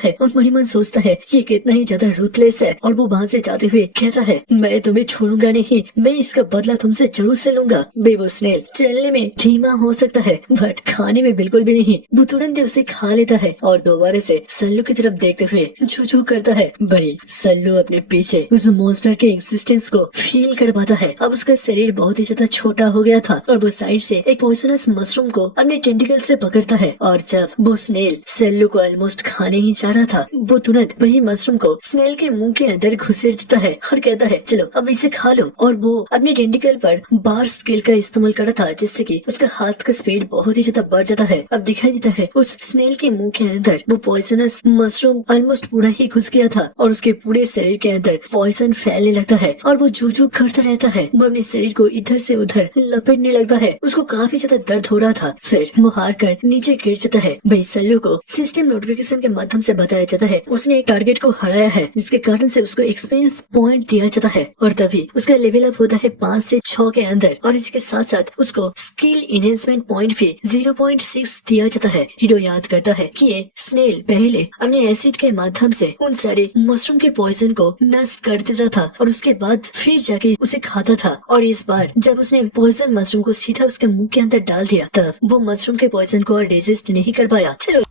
है और मणिमन सोचता है ये कितना ही ज्यादा रूथलेस है। और वो वहाँ से जाते हुए कहता है, मैं तुम्हें छोड़ूंगा नहीं, मैं इसका बदला तुमसे जरूर से लूंगा। बेबो स्नेल चलने में धीमा हो सकता है बट खाने में बिल्कुल भी नहीं। वो तुरंत उसे खा लेता है और दोबारा से सल्लू की तरफ देखते हुए छू करता है। बड़ी सल्लू अपने पीछे उस मॉन्स्टर के एग्जिस्टेंस को फील कर पाता है। अब उसका शरीर बहुत ही ज्यादा छोटा हो गया था और वो साइड से एक पॉइजनस मशरूम को अपने टेंटिकल से पकड़ता है। और जब वो स्नेल सल्लू को ऑलमोस्ट खाने ही जा रहा था, वो तुरंत वही मशरूम को स्नेल के मुंह के अंदर घुसेड़ देता है और कहता है, चलो अब इसे खा लो। और वो अपने टेंटिकल पर बार स्केल का इस्तेमाल कर रहा था जिससे कि उसका हाथ का स्पीड बहुत ही ज्यादा बढ़ जाता है। अब दिखाई देता है उस स्नेल के मुंह के अंदर वो पॉइजनस मशरूम ऑलमोस्ट पूरा ही घुस गया था और उसके पूरे शरीर के अंदर पॉइजन फैलने लगता है और वो जू करता रहता है। वो अपने शरीर को इधर से उधर लपेटने लगता है। उसको काफी ज्यादा दर्द हो रहा था। फिर वो हार कर नीचे गिर जाता है। भाई सल्लू को सिस्टम नोटिफिकेशन के माध्यम से बताया जाता है उसने एक टारगेट को हराया है जिसके कारण से उसको एक्सपीरियंस पॉइंट दिया जाता है और तभी उसका लेवल अप होता है 5 से 6 के अंदर। और इसके साथ साथ उसको स्किल इनहेंसमेंट पॉइंट भी 0.6 दिया जाता है। हीरो याद करता है कि ये स्नेल पहले अपने एसिड के माध्यम से उन सारे मशरूम के पॉइजन को नष्ट कर देता था और उसके बाद फिर जाके उसे खाता था। और इस बार जब उसने पॉइजन मशरूम को सीधा उसके मुंह के अंदर डाल दिया तब वो मशरूम के पॉइजन को और रेजिस्ट नहीं कर पाया। चलो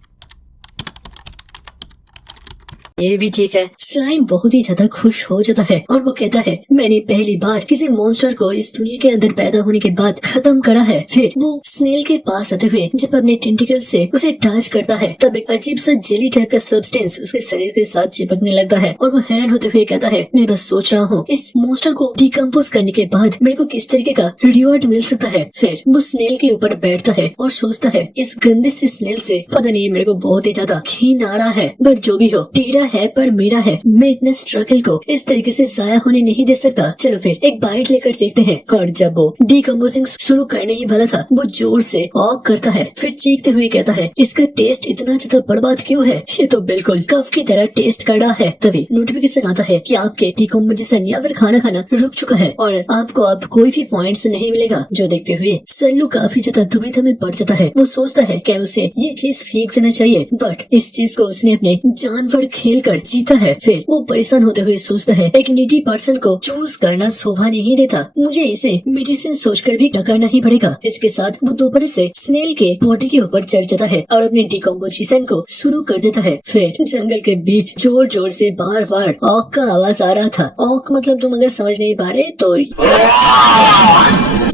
ये भी ठीक है। स्लाइम बहुत ही ज्यादा खुश हो जाता है और वो कहता है, मैंने पहली बार किसी मॉन्स्टर को इस दुनिया के अंदर पैदा होने के बाद खत्म करा है। फिर वो स्नेल के पास आते हुए जब अपने टेंटिकल से उसे टच करता है तब एक अजीब सा जेली टाइप का सब्सटेंस उसके शरीर के साथ चिपकने लगता है और वो हैरान होते हुए कहता है, मैं बस सोच रहा हूँ इस मॉन्स्टर को डिकम्पोज करने के बाद मेरे को किस तरीके का रिवॉर्ड मिल सकता है। फिर वो स्नेल के ऊपर बैठता है और सोचता है, इस गंदे से स्नेल से पता नहीं मेरे को बहुत ही ज्यादा घिन आ रहा है। बट जो भी हो, तेरा है पर मेरा है, मैं इतने स्ट्रगल को इस तरीके से जाया होने नहीं दे सकता। चलो फिर एक बाइट लेकर देखते हैं। और जब वो डिकम्पोजिंग शुरू करने ही वाला था वो जोर से ऑक करता है। फिर चीखते हुए कहता है, इसका टेस्ट इतना ज्यादा बर्बाद क्यों है, ये तो बिल्कुल कफ की तरह टेस्ट कर रहा है। तभी नोटिफिकेशन आता है कि आपके डिकम्पोजिशन या फिर खाना खाना रुक चुका है और आपको अब कोई भी पॉइंट्स नहीं मिलेगा। जो देखते हुए सल्लू काफी ज्यादा दुविधा में पड़ जाता है। वो सोचता है कि उसे ये चीज फेंक देना चाहिए बट इस चीज को उसने अपने जान पर खेल कर जीता है। फिर वो परेशान होते हुए सोचता है, एक नीडी पर्सन को चूज करना शोभा नहीं देता, मुझे इसे मेडिसिन सोचकर भी करना ही पड़ेगा। इसके साथ वो दोबारा से स्नेल के बॉडी के ऊपर चढ़ जाता है और अपने डिकम्पोजिशन को शुरू कर देता है। फिर जंगल के बीच जोर जोर से बार बार ऑक का आवाज आ रहा था। ऑक मतलब तुम अगर समझ नहीं पा रहे तो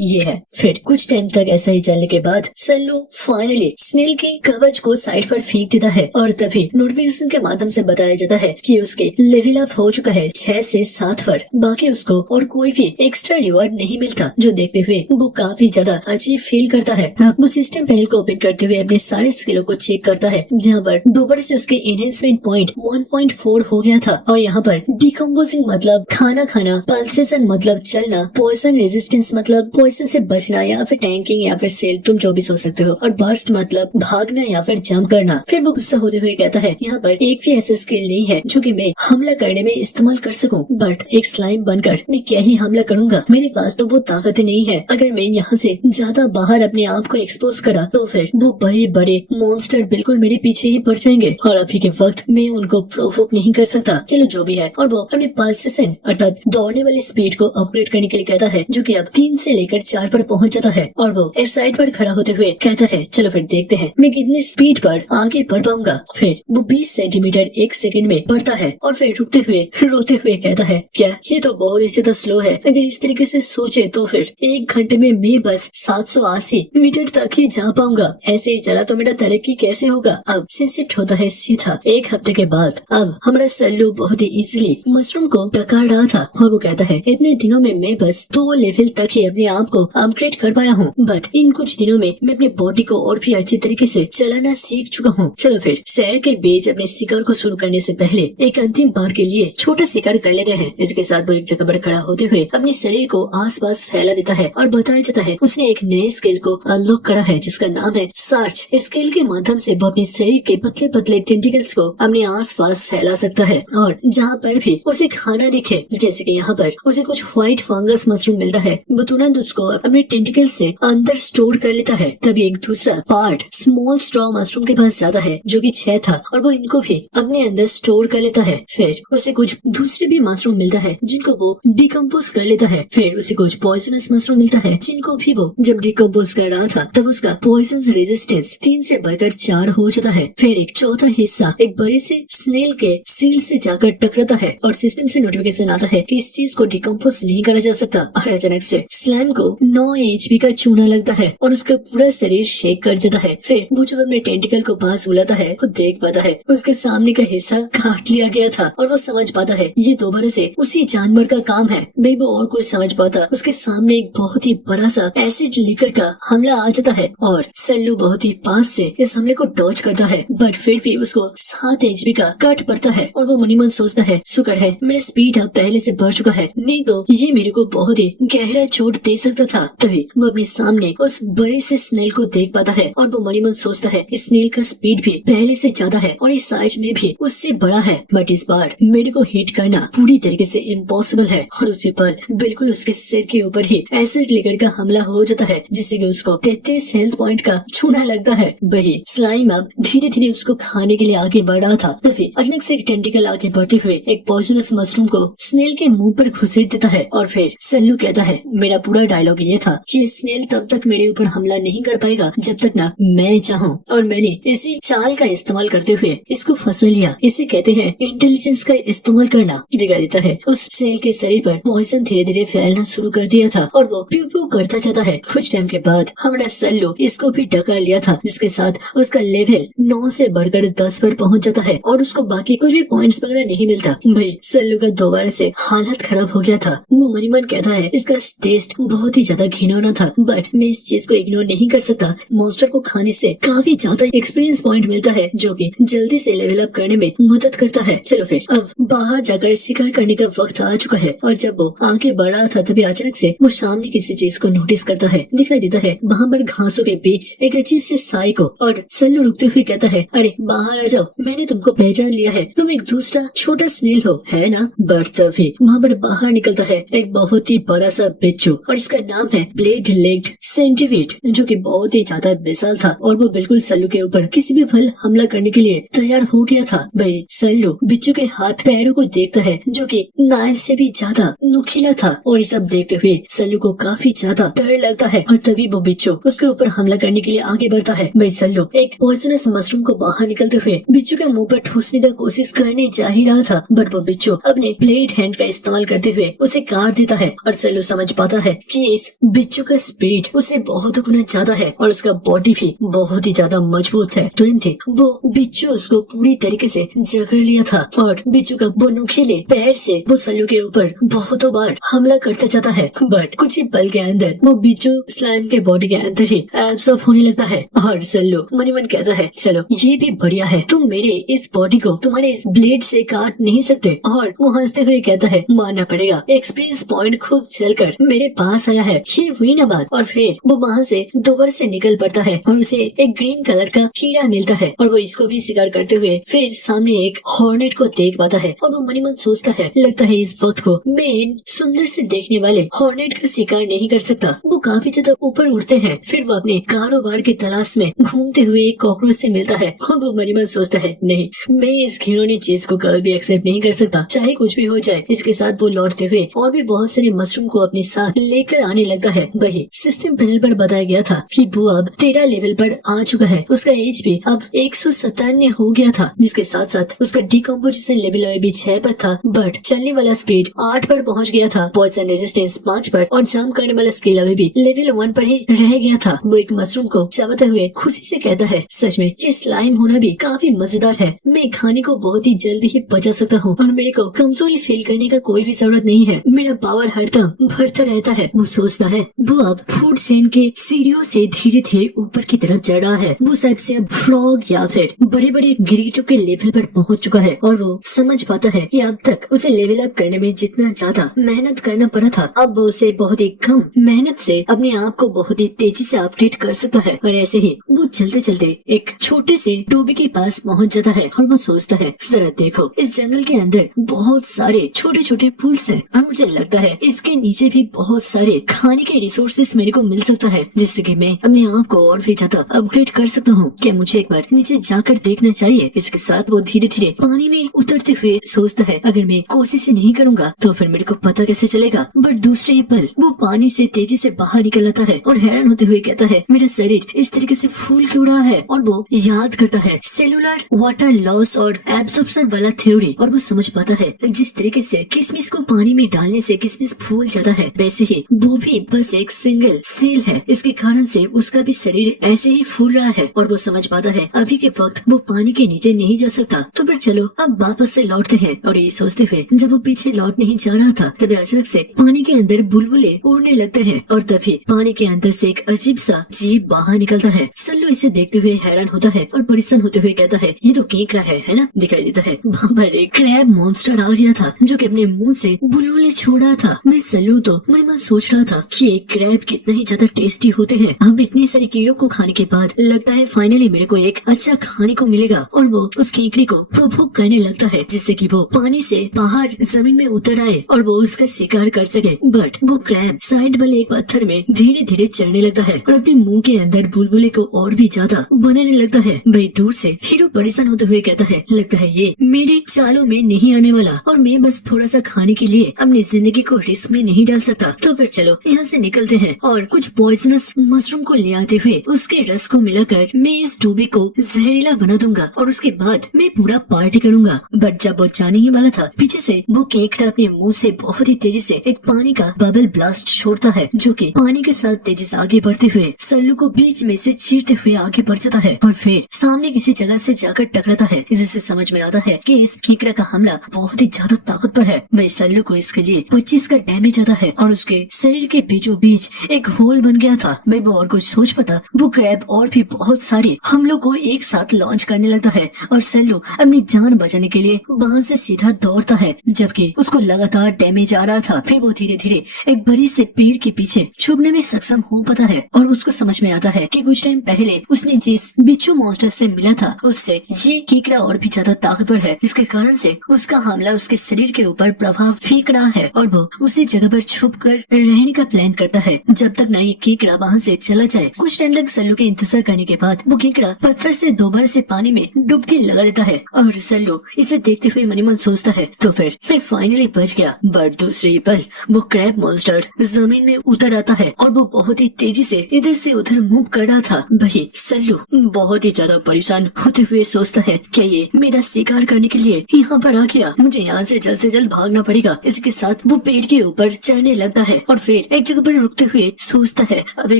ये है। फिर कुछ टाइम तक ऐसा ही चलने के बाद सल्लू फाइनली स्नेल के कवच को साइड पर फेंक देता है और तभी नोटिफिकेशन के माध्यम से बताया जाता है कि उसके लेवल अप हो चुका है 6 से 7 पर। बाकी उसको और कोई भी एक्स्ट्रा रिवॉर्ड नहीं मिलता। जो देखते हुए वो काफी ज्यादा अजीब फील करता है। वो सिस्टम पैनल को ओपन करते हुए अपने सारे स्किलों को चेक करता है जहाँ पर दोबारा से उसके एनहेंसमेंट पॉइंट 1.4 हो गया था और यहाँ पर डिकम्पोजिंग मतलब खाना खाना, पल्सेशन मतलब चलना, पॉइजन रेजिस्टेंस मतलब पॉइजन से बचना या फिर टैंकिंग या फिर सेल, तुम जो भी सोच सकते हो, और बर्स्ट मतलब भागना या फिर जंप करना। फिर वो गुस्सा होते हुए कहता है, यहाँ पर एक भी ऐसा स्किल नहीं है जो कि मैं हमला करने में इस्तेमाल कर सकूं, बट एक स्लाइम बनकर मैं क्या ही हमला करूंगा, मेरे पास तो वो ताकत नहीं है। अगर मैं यहाँ से ज्यादा बाहर अपने आप को एक्सपोज करा तो फिर वो बड़े बड़े मॉन्स्टर बिल्कुल मेरे पीछे ही पड़ जाएंगे और अभी के वक्त मैं उनको प्रोवोक नहीं कर सकता। चलो जो भी है। और वो अपने पल्सेशन अर्थात दौड़ने वाली स्पीड को अपग्रेड करने के लिए कहता है जो कि अब 3 से लेकर 4 पर पहुंच जाता है और वो इस साइड पर खड़ा होते हुए कहता है, चलो फिर देखते हैं मैं कितनी स्पीड पर आगे बढ़ पाऊंगा। फिर वो 20 सेंटीमीटर 1 सेकंड में बढ़ता है और फिर रुकते हुए रोते हुए कहता है, क्या ये तो बहुत ही ज्यादा स्लो है। अगर इस तरीके से सोचे तो फिर 1 घंटे में मैं बस 780 मीटर तक ही जा पाऊंगा। ऐसे ही चला तो मेरा तरक्की कैसे होगा। अब से शिफ्ट होता है सीधा 1 हफ्ते के बाद। अब हमारा सल्लू बहुत ही इजीली मशरूम को टकार रहा था और वो कहता है, इतने दिनों में मैं बस 2 लेवल तक ही अपने आप को अपग्रेड कर पाया हूँ, बट इन कुछ दिनों में मैं अपने बॉडी को और भी अच्छी तरीके से चलाना सीख चुका हूँ। चलो फिर शहर के बीच अपने शिकार को शुरू करने से पहले एक अंतिम बार के लिए छोटा शिकार कर लेते हैं। इसके साथ वो एक जगह पर खड़ा होते हुए अपने शरीर को आसपास फैला देता है और बताया जाता है उसने एक नए स्किल को अनलॉक करा है जिसका नाम है सर्च। स्किल के माध्यम से वो अपने शरीर के पतले पतले टेंटिकल्स को अपने आसपास फैला सकता है और जहाँ पर भी उसे खाना दिखे, जैसे कि यहाँ पर उसे कुछ व्हाइट फंगस मशरूम मिलता है, वो तुरंत उसको अपने टेंटिकल से अंदर स्टोर कर लेता है। तभी एक दूसरा पार्ट स्मॉल स्ट्रॉ मशरूम के पास जाता है जो कि 6 था और वो इनको भी अपने अंदर स्टोर कर लेता है। फिर उसे कुछ दूसरे भी मशरूम मिलता है जिनको वो डिकम्पोज कर लेता है। फिर उसे कुछ पॉइजनस मशरूम मिलता है जिनको भी वो जब डिकम्पोज कर रहा था तब उसका पॉइजन रेजिस्टेंस 3 से बढ़कर 4 हो जाता है। फिर एक चौथा हिस्सा एक बड़े से स्नेल के सील से जाकर टकराता है और सिस्टम से नोटिफिकेशन आता है कि इस चीज को डिकम्पोज नहीं करा जा सकता। और अचानक से स्लाइम को 9 HP का चूना लगता है और उसका पूरा शरीर शेक कर जाता है। फिर वो जब अपने टेंटिकल को पास बुलाता है वो देख पाता है उसके सामने का हिस्सा काट लिया गया था और वो समझ पाता है ये दोबारा से उसी जानवर का काम है। भाई वो और कुछ समझ पाता उसके सामने एक बहुत ही बड़ा सा एसिड लीकर का हमला आ जाता है और सल्लू बहुत ही पास से इस हमले को डॉज करता है, बट फिर भी उसको 7 HP का कट पड़ता है और वो मनी मन सोचता है शुक्र है मेरा स्पीड अब पहले से बढ़ चुका है, नहीं तो ये मेरे को बहुत ही गहरा चोट दे सकता था। तभी वो अपने सामने उस बड़े से स्नेल को देख पाता है और वो मनी मन सोचता है इस स्नेल का स्पीड भी पहले से ज्यादा है और इस साइज में भी उससे बड़ा है, बट इस बार मेरे को हिट करना पूरी तरीके से इम्पॉसिबल है। और उसी पल बिल्कुल उसके सिर के ऊपर ही एसिड लेकर का हमला हो जाता है जिससे कि उसको 33 हेल्थ पॉइंट का छूना लगता है। वही स्लाइम अब धीरे धीरे उसको खाने के लिए आगे बढ़ रहा था। तभी अचानक से एक टेंटिकल आगे बढ़ते हुए एक पॉइजनस मशरूम को स्नेल के मुंह पर घुसेड़ देता है और फिर सल्लू कहता है मेरा पूरा डायलॉग ये था कि स्नेल तब तक मेरे ऊपर हमला नहीं कर पाएगा जब तक ना मैं चाहूँ, और मैंने इसी चाल का इस्तेमाल करते हुए इसको फंसा लिया। इसे कहते हैं इंटेलिजेंस का इस्तेमाल करना। दिखा देता है उस स्नेल के शरीर पर पॉइजन धीरे धीरे फैलना शुरू कर दिया था और वो प्यू प्यू करता जाता है। कुछ टाइम के बाद हमारा सल्लू इसको भी टक्कर लिया था जिसके साथ उसका लेवल 9 से बढ़कर 10 पर पहुंच जाता है और उसको बाकी कुछ भी पॉइंट्स वगैरह नहीं मिलता। भाई सल्लू का दोबारा से हालत खराब हो गया था। वो मनी मन कहता है इसका टेस्ट बहुत ही ज्यादा घिनौना था, बट मैं इस चीज को इग्नोर नहीं कर सकता। मॉन्स्टर को खाने से काफी ज्यादा एक्सपीरियंस पॉइंट मिलता है जो कि जल्दी से लेवल अप करने में मदद करता है। चलो फिर अब बाहर जाकर शिकार करने का वक्त आ चुका है और जब वो आगे बढ़ रहा था तभी अचानक से वो सामने किसी चीज को नोटिस करता है। दिखाई देता है वहाँ पर घासों के बीच एक अजीब से साई को, और सल्लू रुकते हुए कहता है अरे बाहर आ जाओ, मैंने तुमको पहचान लिया है, तुम एक दूसरा छोटा स्नेल हो है ना। बट तभी वहाँ पर बाहर निकलता है एक बहुत ही बड़ा सा बिच्छू और इसका नाम है ब्लेड लेग्ड सेंटिविड जो कि बहुत ही ज्यादा विशाल था और वो बिल्कुल सल्लू के ऊपर किसी भी पल हमला करने के लिए तैयार हो गया था। भाई सल्लू बिच्छू के हाथ पैरों को देखता है जो कि नाइफ से भी ज्यादा नुकीला था और ये सब देखते हुए सल्लू को काफी ज्यादा डर लगता है और तभी वो बिच्छू उसके ऊपर हमला करने के लिए आगे बढ़ता है। भाई सल्लू एक पॉइजनस मशरूम को बाहर निकलते हुए बिच्छू के मुंह पर ठूसने का कोशिश करने जा ही रहा था, बट वो बिच्छू अपने ब्लेड हैंड का इस्तेमाल करते हुए उसे काट देता है और सल्लू समझ पाता है कि इस बिच्छू का स्पीड उससे बहुत गुना ज्यादा है और उसका बॉडी भी बहुत ही ज्यादा मजबूत है। तुरंत ही वो बिच्छू उसको पूरी तरीके से जकड़ लिया था और बिच्छू का वो नुकीले पैर से वो सल्लू के ऊपर बहुत बार हमला करता जाता है, बट कुछ ही पल के अंदर वो बिच्छू स्लाइम के बॉडी के अंदर ही एब्सॉर्ब होने लगता है और सल्लू मनी मन कहता है चलो ये भी बढ़िया है, तुम मेरे इस बॉडी को तुम्हारे इस ब्लेड से काट नहीं सकते। और वो हंसते हुए कहता है मानना पड़ेगा एक्सपीरियंस पॉइंट खुद चलकर मेरे पास आया है, ये हुई ना बात। और फिर वो वहाँ से दोबारा से निकल पड़ता है और उसे एक ग्रीन कलर का कीड़ा मिलता है और वो इसको भी शिकार करते हुए फिर सामने एक हॉर्नेट को देख पाता है और वो मनी मन सोचता है लगता है इस वक्त को मैं इन सुंदर से देखने वाले हॉर्नेट का शिकार नहीं कर सकता। वो काफी ज्यादा ऊपर उड़ते हैं, फिर वो अपने कारोबार की तलाश में घूमते हुए एक कॉकरोच से मिलता है और वो मनी मन सोचता है नहीं, मैं इस घिनौनी चीज को कभी भी एक्सेप्ट नहीं कर सकता, चाहे कुछ भी हो जाए। इसके साथ वो लौटते हुए और भी बहुत सारे मशरूम को अपने साथ लेकर आने लगता है। वही सिस्टम पैनल पर बताया गया था कि वो अब 13 लेवल पर आ चुका है, उसका एज भी अब 197 हो गया था, जिसके साथ साथ उसका डिकम्पोजिशन लेवल भी 6 पर था, बट चलने वाला स्पीड 8 पर पहुंच गया था, पॉइजन रेजिस्टेंस 5 पर और जंप करने वाला स्किल अभी भी लेवल 1 पर ही रह गया था। वो एक मशरूम को चबाते हुए खुशी से कहता है सच में ये स्लाइम होना भी काफी मजेदार है, मैं खाने को बहुत ही जल्दी ही पचा सकता हूँ और मेरे को कमजोरी फील करने का कोई भी जरूरत नहीं है, मेरा पावर हरदम बढ़ता रहता है। वो सोचता है वो अब फूड चेन के सीढ़ियों से धीरे धीरे ऊपर की तरफ चढ़ रहा है। वो शायद से अब फ्रॉग या फिर बड़े बड़े गिरीटों के लेवल पर पहुंच चुका है और वो समझ पाता है कि अब तक उसे लेवल अप करने में जितना ज्यादा मेहनत करना पड़ा था, अब वो उसे बहुत ही कम मेहनत से अपने आप को बहुत ही तेजी से अपडेट कर सकता है। और ऐसे ही वो चलते चलते एक छोटे से टोबी के पास पहुंच जाता है और वो सोचता है जरा देखो, इस जंगल के अंदर बहुत सारे छोटे छोटे पुल्स हैं और मुझे लगता है इसके नीचे भी बहुत सारे खाने के रिसोर्सेस मेरे को मिल सकता है, जिससे कि मैं अपने आप को और भी ज्यादा अपग्रेड कर सकता हूँ। क्या मुझे एक बार नीचे जाकर देखना चाहिए? इसके साथ वो धीरे धीरे पानी में उतरते हुए सोचता है अगर मैं कोशिश नहीं करूंगा तो फिर मेरे को पता कैसे चलेगा। बट दूसरे ही पल वो पानी से तेजी से बाहर निकल आता है और हैरान होते हुए कहता है मेरा शरीर इस तरीके से फूल क्यों रहा है। और वो याद करता है सेलुलर वाटर लॉस और एब्जॉर्प्शन वाला थ्योरी और वो समझ पाता है जिस तरीके से किशमिश को पानी में डालने से किशमिश फूल जाता है, वैसे ही वो भी बस एक सिंगल सेल है, इसके कारण से उसका भी शरीर ऐसे ही फूल रहा है। और वो समझ पाता है अभी के वक्त वो पानी के नीचे नहीं जा सकता, तो फिर चलो अब वापस से लौटते हैं। और ये सोचते हुए जब वो पीछे लौट नहीं जा रहा था तभी अचानक से पानी के अंदर बुलबुले उड़ने लगते हैं और तभी पानी के अंदर से एक अजीब सा जीव बाहर निकलता है। सल्लू इसे देखते हुए हैरान होता है और परेशान होते हुए कहता है ये तो केकड़ा है ना? दिखाई देता है वहाँ पर एक क्रैब मॉन्स्टर आ गया था जो कि अपने मुंह से बुलबुले छोड़ रहा था। मैं सल्लू तो मन मन सोच रहा था कि ये क्रैब कितना ही ज्यादा टेस्टी होते हैं। अब इतने सारे कीड़ों को खाने के बाद लगता है फाइनली मेरे को एक अच्छा खाने को मिलेगा। और वो उस केकड़ी को प्रोवोक करने लगता है जिससे कि वो पानी से बाहर जमीन में उतर आए और वो उसका शिकार कर सके। बट वो क्रैब साइड वाले एक पत्थर में धीरे धीरे चढ़ने लगता है और अपने मुंह के अंदर बुलबुले को और भी ज्यादा बनाने लगता है। भाई दूर से हीरो परेशान होते हुए कहता है लगता है ये मेरे चालों में नहीं आने वाला और मैं बस थोड़ा सा खाने के लिए अपनी जिंदगी को रिस्क में नहीं डाल सकता। तो फिर चलो यहाँ से निकलते हैं और कुछ पॉइजनस मशरूम को ले आते हुए उसके रस को मिलाकर मैं इस टोबी को जहरीला बना दूंगा और उसके बाद मैं पूरा पार्टी करूंगा। बट जब वो जाने ही वाला था पीछे से वो केकड़ा अपने मुंह से बहुत ही तेजी से एक पानी का बबल ब्लास्ट छोड़ता है जो कि पानी के साथ तेजी से आगे बढ़ते हुए सल्लू को बीच में से चीरते हुए आगे बढ़ जाता है और फिर सामने किसी जगह से जाकर टकराता है। इससे समझ में आता है कि इस केकड़ा का हमला बहुत ही ज्यादा ताकतवर है। भाई सल्लू को इसके लिए 25 का डैमेज आता है और उसके शरीर के बीचों बीच एक होल बन गया था। भाई वो और कुछ सोच पाता वो क्रैब और भी बहुत सारे हमलों को एक साथ लॉन्च करने लगता है और सल्लू अपनी जान बचाने के लिए वहाँ से सीधा दौड़ता है जबकि उसको लगातार डैमेज आ रहा था। फिर वो धीरे धीरे एक बड़ी से पेड़ के पीछे छुपने में सक्षम हो पाता है और उसको समझ में आता है कि कुछ टाइम पहले उसने जिस बिच्छू मॉन्स्टर से मिला था उससे ये केकड़ा और भी ज्यादा ताकतवर है, जिसके कारण से उसका हमला उसके शरीर के ऊपर प्रभाव फेंक रहा है और वो उसी जगह पर छुप कर रहने का प्लान करता है जब तक ना ये केकड़ा वहाँ से चला जाए। कुछ टाइम तक सल्लू के इंतजार करने के बाद वो केकड़ा पत्थर से दोबारा से पानी में डुबकी लगा देता है और सल्लू इसे देखते हुए मनी मन सोचता है तो फिर मैं फाइनली बच गया। बट दूसरे पल वो क्रैब मॉन्स्टर जमीन में उतर आता है और वो बहुत ही तेजी से इधर से उधर मूव कर रहा था। वही सल्लू बहुत ही ज्यादा परेशान होते हुए सोचता है क्या ये मेरा शिकार करने के लिए यहाँ पर आ गया, मुझे यहाँ से जल्द भागना पड़ेगा। इसके साथ वो पेड़ के ऊपर चढ़ने लगता है और फिर एक जगह पर रुकते हुए सोचता है अभी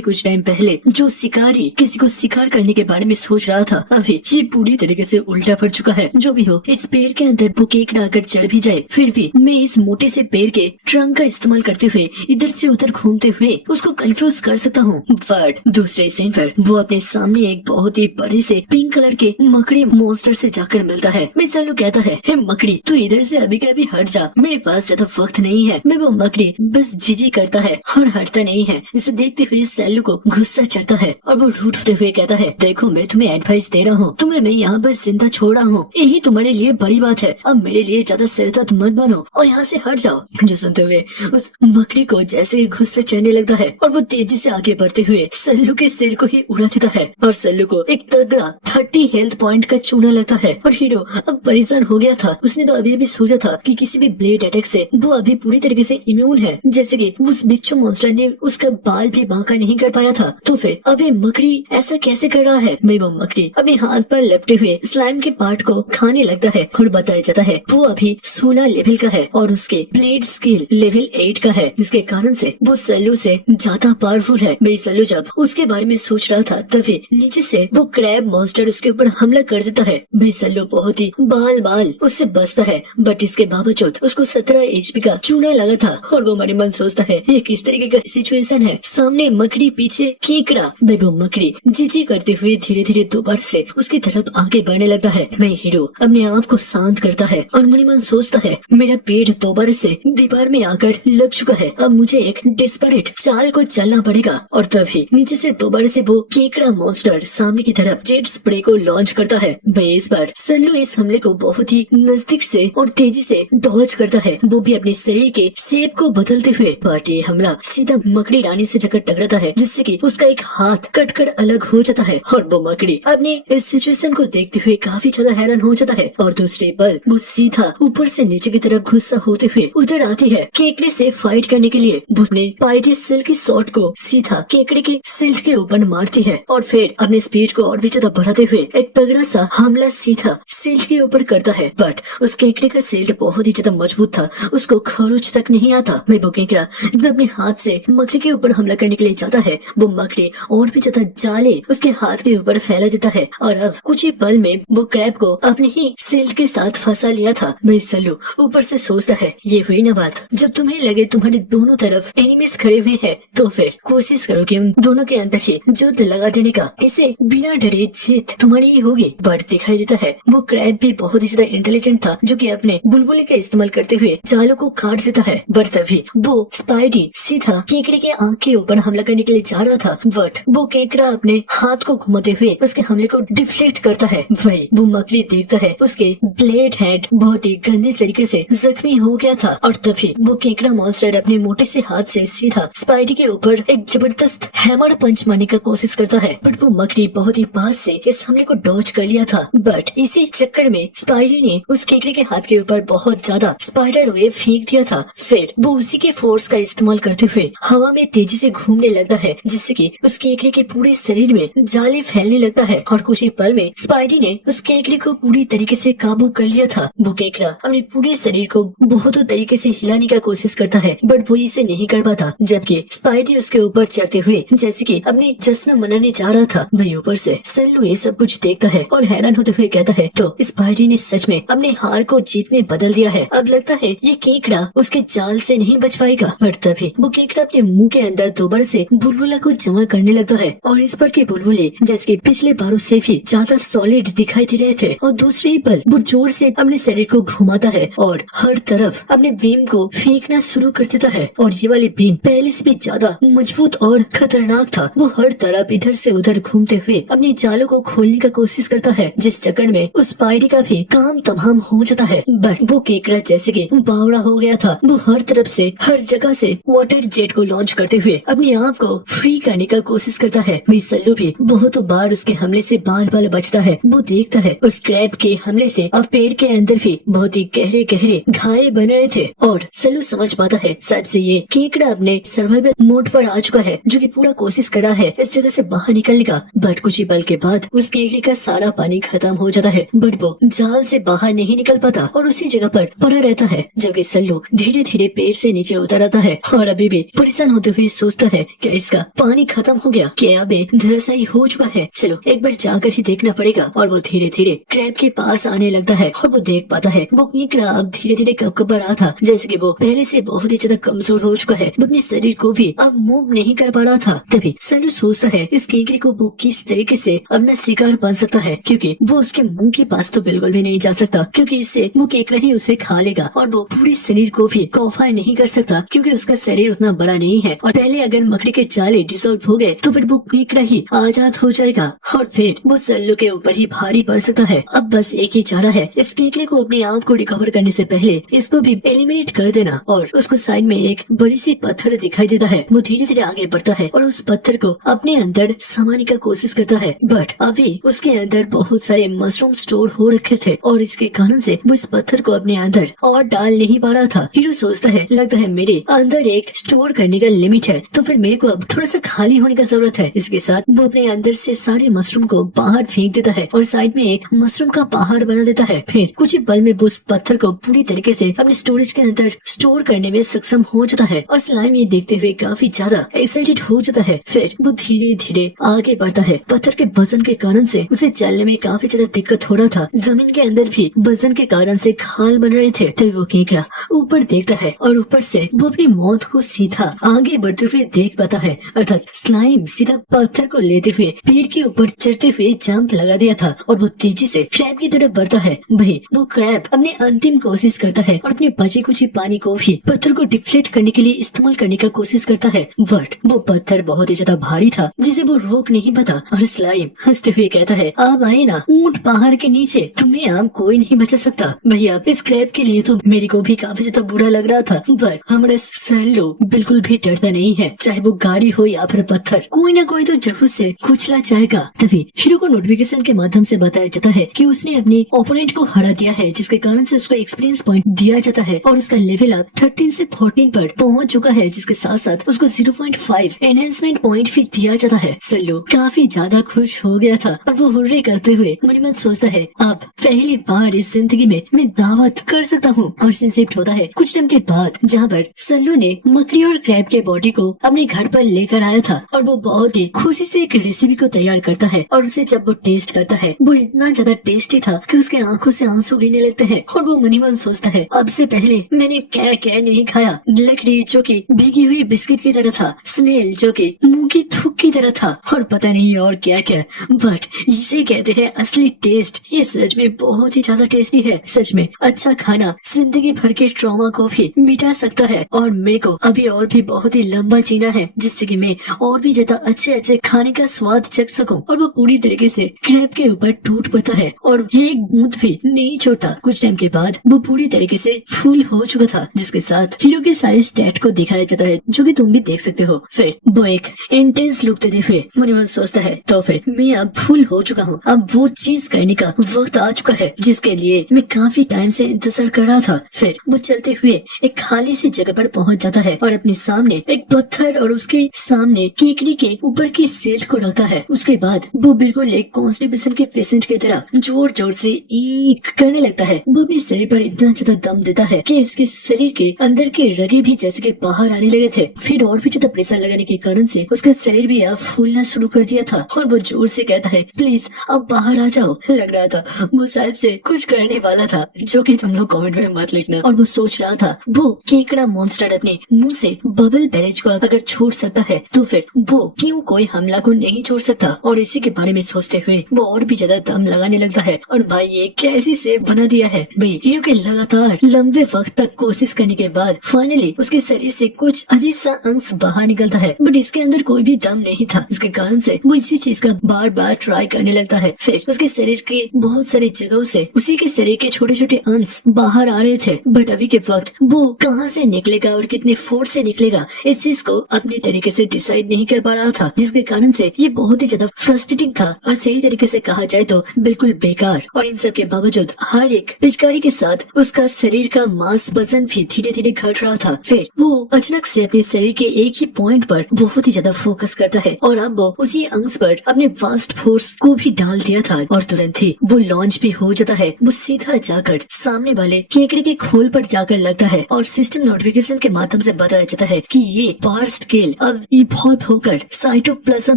कुछ टाइम पहले जो शिकारी किसी को शिकार करने के बारे में सोच रहा था अभी ये पूरी तरीके से उल्टा पड़ चुका है। जो भी हो इस पेड़ के अंदर वो केकड़ा अगर चढ़ भी जाए फिर भी मैं इस मोटे से पेड़ के ट्रंक का इस्तेमाल करते हुए इधर से उधर घूमते हुए उसको कंफ्यूज कर सकता हूँ। बट दूसरे सीन पर वो अपने सामने एक बहुत ही बड़े से पिंक कलर के मकड़ी मॉन्स्टर से जाकर मिलता है। मैं सल्लू कहता है हे मकड़ी तू इधर से अभी कभी हट जा, मेरे पास ज्यादा वक्त नहीं है। मैं वो मकड़ी बस जीजी करता है और हटता नहीं है। इसे देखते हुए सल्लू को गुस्सा चढ़ता है और वो रूठ होते हुए कहता है देखो मैं तुम्हें एडवाइस दे रहा हूँ, तुम्हें मैं यहाँ पर जिंदा छोड़ रहा हूँ, यही तुम्हारे लिए बड़ी बात है। अब मेरे लिए ज्यादा सिरदर्द मत बनो और यहाँ से हट जाओ। जो सुनते हुए उस मकड़ी को जैसे ही गुस्सा चढ़ने लगता है और वो तेजी से आगे बढ़ते हुए सल्लू के सिर को ही उड़ा देता है और सल्लू को एक तगड़ा 30 हेल्थ पॉइंट का चूना लगता है। और हीरो अब परेशान हो गया था, उसने तो अभी सोचा था कि किसी भी ब्लेड अटैक से वो अभी पूरी तरीके से इम्यून है, जैसे कि उस बिच्छू मॉन्स्टर ने उसका बाल भी बांका नहीं कर पाया था। तो फिर अब ये मकड़ी ऐसा कैसे कर रहा है? मैं वो मकड़ी अपने हाथ पर लपटे हुए स्लाइम के पार्ट को खाने लगता है और बताया जाता है वो अभी 16 लेवल का है और उसके ब्लेड स्किल लेवल 8 का है, जिसके कारण से वो सल्लू से ज्यादा पावरफुल है। मेरी सल्लू जब उसके बारे में सोच रहा था तभी नीचे से वो क्रैब मॉन्स्टर उसके ऊपर हमला कर देता है। मेरी सल्लू बहुत ही बाल उससे बचता है बट इसके बावजूद उसको 17 HP का चूना लगा था और वो मन सोचता है ये किस तरीके का सिचुएशन है। सामने मकड़ी, पीछे केकड़ा। वो मकड़ी जी करते हुए धीरे धीरे दोबारा से उसकी तरफ आगे बढ़ने लगता है। मैं हीरो अपने आप को शांत करता है और मन ही मन सोचता है मेरा पेट दोबारा से दीवार में आकर लग चुका है, अब मुझे एक डिस्परेट चाल को चलना पड़ेगा। और तभी नीचे से दोबारा से वो केकड़ा मॉन्स्टर सामने की तरफ जेट स्प्रे को लॉन्च करता है। भाई इस बार सल्लू इस हमले को बहुत ही नजदीक से और तेजी से डॉज करता है, वो भी अपने शरीर के शेप को बदलते हुए। बट ये हमला सीधा मकड़ी रानी से जाकर टकराता है, जिससे कि उसका एक हाथ कटकर अलग हो जाता है। और वो मकड़ी अपने इस सिचुएशन को देखते हुए काफी ज्यादा हैरान हो जाता है और दूसरे पल वो सीधा ऊपर से नीचे की तरफ गुस्सा होते हुए उधर आती है केकड़े से फाइट करने के लिए। उसने स्पाइडी सिल्क की शॉट को सीधा केकड़े के सिल्ट के ऊपर मारती है और फिर अपने स्पीड को और भी ज्यादा बढ़ाते हुए एक तगड़ा सा हमला सीधा सिल्ट के ऊपर करता है। बट उस केकड़े का सिल्ट बहुत ही ज्यादा मजबूत था, उसको खरोच तक नहीं आता। वो केकड़ा जब अपने हाथ से मकड़ी के ऊपर हमला करने के लिए जाता है, वो मकड़ी और भी ज्यादा जाले उसके हाथ के ऊपर फैला देता है और अब कुछ ही पल में वो क्रैब को अपने ही सिल्ट के साथ फंसा लिया था। मैं सल्लू ऊपर से सोचता है ये हुई ना बात, जब तुम्हें लगे तुम्हारे दोनों तरफ एनिमीज खड़े हुए हैं तो फिर कोशिश करो कि उन दोनों के अंदर ही युद्ध लगा देने का, इसे बिना डरे जीत तुम्हारी ही होगी। बट दिखाई देता है वो क्रैब भी बहुत ही ज्यादा इंटेलिजेंट था, जो कि अपने बुलबुले का इस्तेमाल करते हुए जालों को काट देता है। बट तभी वो स्पाइडी सीधा केकड़े के आंख के ऊपर हमला करने के लिए जा रहा था, बट वो केकड़ा अपने हाथ को घुमाते हुए उसके हमले को डिफ्लेक्ट करता है। वही वो मकड़ी देखता है उसके ब्लेड हैंड बहुत ही गंदे तरीके से जख्मी हो गया था और तभी वो केकड़ा मॉन्स्टर अपने मोटे से हाथ से सीधा स्पाइडी के ऊपर एक जबरदस्त हैमर पंच मारने का कोशिश करता है। बट वो मकड़ी बहुत ही पास से इस हमले को डॉज कर लिया था। बट इसी चक्कर में स्पाइडी ने उस केकड़े के हाथ के ऊपर बहुत ज्यादा स्पाइडर वेव फेंक दिया था। फिर वो उसी के फोर्स का इस्तेमाल करते हुए हवा में तेजी से घूमने लगता है, जिससे कि उस केकड़े के पूरे शरीर में जाले फैलने लगता है और कुछ ही पल में स्पाइडी ने उस केकड़े को पूरी तरीके से काबू कर लिया था। वो केकड़ा अपने पूरे शरीर को बहुत तरीके से हिलाने का कोशिश करता है, बट वो इसे नहीं कर पाता, जबकि स्पाइडी उसके ऊपर चढ़ते हुए जैसे कि अपनी जश्न मनाने जा रहा था। वही ऊपर से सल्लू ये सब कुछ देखता है और हैरान होते हुए कहता है तो स्पाइडी ने सच में अपने हार को जीत में बदल दिया है, अब लगता है ये केकड़ा उसके जाल से नहीं बच पाएगा। पर तभी वो केकड़ा अपने मुंह के अंदर दोबारा से बुलबुला को जमा करने लगता है और इस पर के बुलबुले जैसे कि पिछले बारों से भी ज्यादा सॉलिड दिखाई दे रहे थे और दूसरे ही पल वो जोर से अपने शरीर को घुमाता है और हर तरफ अपने बीम को फेंकना शुरू कर देता है। और ये वाली बीम पहले से भी ज्यादा मजबूत और खतरनाक था। वो हर तरफ इधर से उधर घूमते हुए अपने जालों को खोलने का कोशिश करता है, जिस चक्कर में उस स्पाइडी का भी काम तमाम हो जाता है। बट वो केकड़ा जैसे कि बावड़ा हो गया था, वो हर तरफ से हर जगह से वाटर जेट को लॉन्च करते हुए अपने आप को फ्री करने का कोशिश करता है। वही सल्लू भी बहुत बार उसके हमले से बाल बाल बचता है। वो देखता है उस क्रैब के हमले से अब पेड़ के अंदर भी बहुत ही गहरे गहरे घाये बन रहे थे और सल्लू समझ पाता है शायद से ये केकड़ा अपने सर्वाइवल मोड पर आ चुका है, जो कि पूरा कोशिश कर रहा है इस जगह से बाहर निकलने का। बट कुछ ही पल के बाद उस केकड़े का सारा पानी खत्म हो जाता है, बट वो जाल से बाहर नहीं निकल पाता और उसी जगह पर पड़ा रहता है, जबकि सल्लू धीरे धीरे पेड़ से नीचे उतर आता है और अभी भी परेशान होते हुए सोचता है कि इसका पानी खत्म हो गया, क्या अब धराशायी हो चुका है, चलो एक बार जाकर ही देखना पड़ेगा। और वो धीरे धीरे क्रैब के पास आने लगता है और वो देख पाता है वो केकड़ा अब धीरे धीरे कब रहा था, जैसे कि वो पहले से बहुत ही ज्यादा कमजोर हो चुका है, वो अपने शरीर को भी अब मूव नहीं कर पा रहा था। तभी सल्लू सोचता है इस केकड़े को वो किस तरीके से अपना शिकार बन सकता है, क्योंकि वो उसके मुंह के पास तो बिल्कुल भी नहीं जा सकता, क्योंकि इससे वो केकड़ा ही उसे खा लेगा और वो पूरे शरीर को भी कॉफर नहीं कर सकता, क्योंकि उसका शरीर उतना बड़ा नहीं है और पहले अगर मकड़ी के जाले डिसॉल्व हो गए तो फिर वो केकड़ा ही आजाद हो जाएगा और फिर वो सल्लू के ऊपर ही भारी पड़ सकता है। अब बस एक ही चारा है, इस केकड़े को अपने आप को रिकवर करने से पहले इसको भी एलिमिनेट कर देना। और उसको साइड में एक बड़ी सी पत्थर दिखाई देता है, वो धीरे धीरे आगे बढ़ता है और उस पत्थर को अपने अंदर समाने का कोशिश करता है, बट अभी उसके अंदर बहुत सारे मशरूम स्टोर हो रखे थे और इसके कारण से वो इस पत्थर को अपने अंदर और डाल नहीं पा रहा था। हीरो सोचता है लगता है मेरे अंदर एक स्टोर करने का लिमिट है, तो फिर मेरे को अब थोड़ा सा खाली होने का जरूरत है। इसके साथ वो अपने अंदर से सारे मशरूम को बाहर फेंक देता है और साइड में एक मशरूम का पहाड़ बना देता है। फिर कुछ ही पल में वो उस पत्थर को पूरी तरीके से अपने स्टोरेज के अंदर स्टोर करने में सक्षम हो जाता है और स्लाइम ये देखते हुए काफी ज्यादा एक्साइटेड हो जाता है। फिर वो धीरे धीरे आगे बढ़ता है। पत्थर के वजन के कारण से उसे चलने में काफी ज्यादा दिक्कत हो रहा था, जमीन के अंदर भी वजन के कारण से खाल बन रहे थे। तो वो केकड़ा ऊपर देखता है और ऊपर से वो अपनी मौत को सीधा आगे बढ़ते हुए देख पाता है, अर्थात स्लाइम सीधा पत्थर को लेते हुए पेड़ के ऊपर चढ़ते हुए जंप लगा दिया था और वो तेजी से क्रैब की तरफ बढ़ता है। वही वो क्रैब अपने अंतिम कोशिश करता है और अपने बचे कुछ पानी को भी पत्थर को डिफ्लेक्ट करने के लिए इस्तेमाल करने का कोशिश करता है, बट वो पत्थर बहुत ही ज्यादा भारी था जिसे वो रोक नहीं पाता। और स्लाइम हंसते हुए कहता है, आप आए ना ऊंट पहाड़ के नीचे, तुम्हें आप कोई नहीं बचा सकता। भैया इस क्रैब के लिए तो मेरे को भी काफी ज्यादा बुरा लग रहा था, पर हमारा सल्लू बिल्कुल भी डरता नहीं है, चाहे वो गाड़ी हो या फिर पत्थर, कोई ना कोई तो जरूर से कुचला जाएगा। तभी हीरो को नोटिफिकेशन के माध्यम से बताया जाता है कि उसने अपने ओपोनेंट को हरा दिया है, जिसके कारण से उसको एक्सपीरियंस पॉइंट दिया जाता है और उसका लेवल अप 13 से 14 पर पहुंच चुका है, जिसके साथ साथ उसको 0.5 एनहेंसमेंट पॉइंट भी दिया जाता है। सल्लू काफी ज्यादा खुश हो गया था और वो हुर्रे करते हुए मन ही मन सोचता है, अब पहली बार इस जिंदगी में मैं दावत कर सकता हूँ। और सीन शिफ्ट होता है कुछ टाइम के बाद, जहाँ पर सल्लू ने मकड़ी और क्रैब के बॉडी को अपने घर पर लेकर आया था और वो बहुत ही खुशी से एक रेसिपी को तैयार करता है और उसे जब वो टेस्ट करता है वो इतना ज्यादा टेस्टी था कि उसके आंखों से आंसू गिरने लगते हैं और वो मन ही मन सोचता है, अब से पहले मैंने क्या क्या नहीं खाया। लकड़ी जो कि भीगी हुई बिस्किट की तरह था, स्नेल जो कि मुंह की थूक की तरह था और पता नहीं और क्या क्या, बट इसे कहते हैं असली टेस्ट। ये सच में बहुत ही ज्यादा टेस्टी है। सच में अच्छा खाना जिंदगी भर के ट्रॉमा को भी मिटा सकता है और मेरे को अभी और भी बहुत ही लंबा जीना है, जिससे कि मैं और भी ज्यादा अच्छे अच्छे खाने का स्वाद चख सकूं। और वो पूरी तरीके से क्रैब के ऊपर टूट पड़ता है और ये एक बूंद भी नहीं छोड़ता। कुछ टाइम के बाद वो पूरी तरीके से फुल हो चुका था, जिसके साथ हीरो के सारे स्टैट को दिखाया जाता है, जो कि तुम भी देख सकते हो। फिर वो एक इंटेंस लुक देते हुए मन मन सोचता है, तो फिर मैं अब फुल हो चुका हूँ, अब वो चीज करने का वक्त आ चुका है जिसके लिए मैं काफी टाइम से इंतजार कर रहा था। फिर वो चलते हुए एक खाली सी जगह पर पहुंच जाता है और अपने सामने एक पत्थर और उसके सामने केकड़ी के ऊपर की सीट को रखता है। उसके बाद वो बिल्कुल एक कॉन्स्टिपेशन के पेशेंट की तरह जोर जोर से ईक करने लगता है। वो अपने शरीर पर इतना ज्यादा दम देता है कि उसके शरीर के अंदर के रगे भी जैसे कि बाहर आने लगे थे। फिर और भी ज्यादा प्रेशर लगाने के कारण से उसका शरीर भी अब फूलना शुरू कर दिया था और वो जोर से कहता है, प्लीज अब बाहर आ जाओ। लग रहा था वो शायद से कुछ करने वाला था, जो कि तुम लोग कमेंट में मत लिखना। और वो सोच रहा था वो केकड़ा मॉन्स्टर अपने मुंह से बबल बैरेज को अगर छोड़ सकता है तो फिर वो क्यों कोई हमला को नहीं छोड़ सकता। और इसी के बारे में सोचते हुए वो और भी ज्यादा दम लगाने लगता है। और भाई ये कैसी सेफ बना दिया है भाई। हीरो के लगातार लंबे वक्त तक कोशिश करने के बाद फाइनली उसके शरीर से कुछ अजीब सा अंश बाहर निकलता है, बट इसके अंदर कोई भी दम नहीं था, इसके कारण से वो इसी चीज का बार बार ट्राई करने लगता है। फिर उसके शरीर के बहुत सारी जगहों से उसी के शरीर के छोटे छोटे अंश बाहर आ रहे थे, बट अभी के वक्त वो कहाँ से निकलेगा और कितने फोर्स से निकलेगा इस चीज को अपनी तरीके से डिसाइड नहीं कर पा रहा था, जिसके कारण से ये बहुत ही ज्यादा फ्रस्ट्रेटिंग था और सही तरीके से कहा जाए तो बिल्कुल बेकार। और इन सब के बावजूद हर एक पिचकारी के साथ उसका शरीर का मांस वजन भी धीरे धीरे घट रहा था। फिर वो अचानक से अपने शरीर के एक ही पॉइंट पर बहुत ही ज्यादा फोकस करता है और अब वो उसी अंश पर अपने वास्ट फोर्स को भी डाल दिया था और तुरंत ही वो लॉन्च भी हो जाता है। वो सीधा जाकर सामने वाले केकड़े के खोल पर जाकर लगता है और सिस्टम नोटिफिकेशन के माध्यम से बताया जाता है कि ये पावर स्केल अब इवॉल्व होकर साइटोप्लाज्म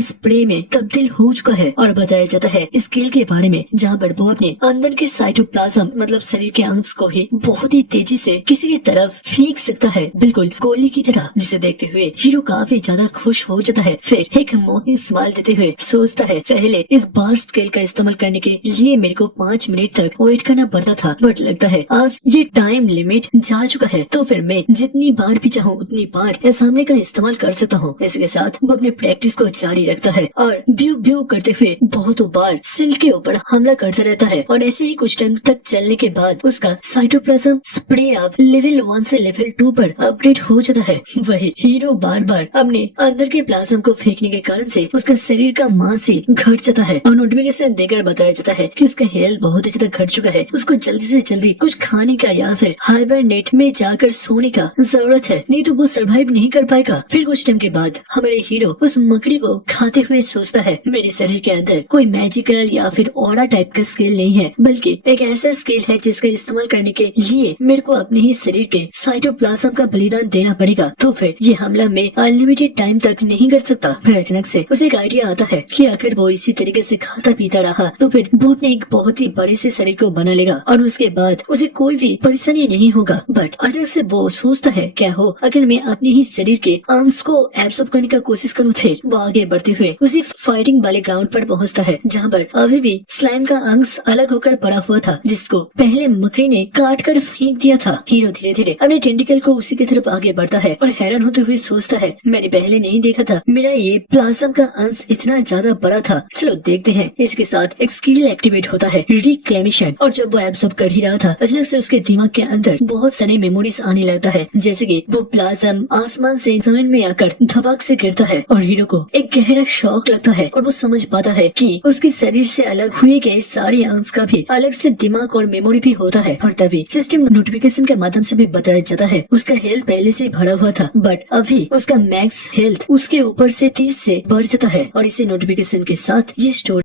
स्प्रे में तब्दील हो चुका है। और बताया जाता है स्केल के बारे में, जहाँ पर वो अपने अंदर के साइटोप्लाज्म मतलब शरीर के अंश को ही बहुत ही तेजी से किसी की तरफ फेंक सकता है, बिल्कुल गोली की तरह, जिसे देखते हुए हीरो काफी ज्यादा खुश हो जाता है। फिर एक मॉकिंग स्माइल देते हुए सोचता है, पहले इस बार स्केल का इस्तेमाल करने के लिए मेरे को 5 मिनट तक वेट करना पड़ता था, बट लगता है अब ये टाइम लिमिट जा चुका है, तो फिर मैं जितनी बार भी चाहूँ उतनी बार इस हमले का इस्तेमाल कर सकता हूँ। इसके साथ वो अपने प्रैक्टिस को जारी रखता है और ब्यू ब्यू करते हुए बहुतों बार सेल के ऊपर हमला करता रहता है। और ऐसे ही कुछ टाइम तक चलने के बाद उसका साइटोप्लाज्म स्प्रे अब लेवल 1 से लेवल 2 पर अपग्रेड हो जाता है। वही हीरो बार बार अपने अंदर के प्लाज्म को फेंकने के कारण से उसका शरीर का मांस ही घट जाता है और नोटिफिकेशन देकर बताया जाता है कि उसका हेल्थ बहुत ही ज्यादा घट चुका है, उसको जल्दी से जल्दी कुछ खाने का या फिर हाइबरनेट में जाकर सोने का जरूरत है, नहीं तो वो सर्वाइव नहीं कर पाएगा। फिर कुछ टाइम के बाद हमारे हीरो उस मकड़ी को खाते हुए सोचता है, मेरे शरीर के अंदर कोई मैजिकल या फिर ऑरा टाइप का स्किल नहीं है, बल्कि एक ऐसा स्किल है जिसका इस्तेमाल करने के लिए मेरे को अपने ही शरीर के साइटोप्लाज्म का बलिदान देना पड़ेगा। तो फिर ये हमला मैं अनलिमिटेड टाइम तक नहीं कर सकता, फिर और अचानक से उसे एक आइडिया आता है कि अगर वो इसी तरीके से खाता पीता रहा तो फिर वो अपने एक बहुत ही बड़े से शरीर को बना लेगा और उसके बाद उसे कोई भी परेशानी नहीं होगा। बट अचानक से वो सोचता है क्या हो अगर मैं अपने ही शरीर के अंश को एब्सॉर्ब करने का कोशिश करूँ। फिर वो आगे बढ़ते हुए उसी फाइटिंग वाले ग्राउंड पर पहुँचता है जहाँ पर अभी भी स्लाइम का अंश अलग होकर पड़ा हुआ था जिसको पहले मकड़ी ने काट कर फेंक दिया था। हीरो धीरे धीरे अपने टेंटिकल को उसी की तरफ आगे बढ़ता है और हैरान होते हुए सोचता है मैंने पहले नहीं देखा था मेरा ये प्लाज्म का अंश इतना ज्यादा बड़ा था। चलो देखते हैं। इसके साथ एक स्किल एक्टिवेट होता है रिक्लेमेशन और जब वो एब्सॉर्ब कर ही रहा था अचानक से उसके दिमाग के अंदर बहुत सारे मेमोरीज आने लगता है जैसे कि वो प्लाज्म आसमान से जमीन में आकर धमाक से गिरता है और हीरो को एक गहरा शॉक लगता है और वो समझ पाता है कि उसके शरीर से अलग हुए गए सारे अंश का भी अलग से दिमाग और मेमोरी भी होता है। और तभी सिस्टम नोटिफिकेशन के माध्यम से भी बताया जाता है उसका हेल्थ पहले से भरा हुआ था बट अभी उसका मैक्स हेल्थ उसके ऊपर से 30 से बढ़ जाता है। और इसी नोटिफिकेशन के साथ ये स्टोरी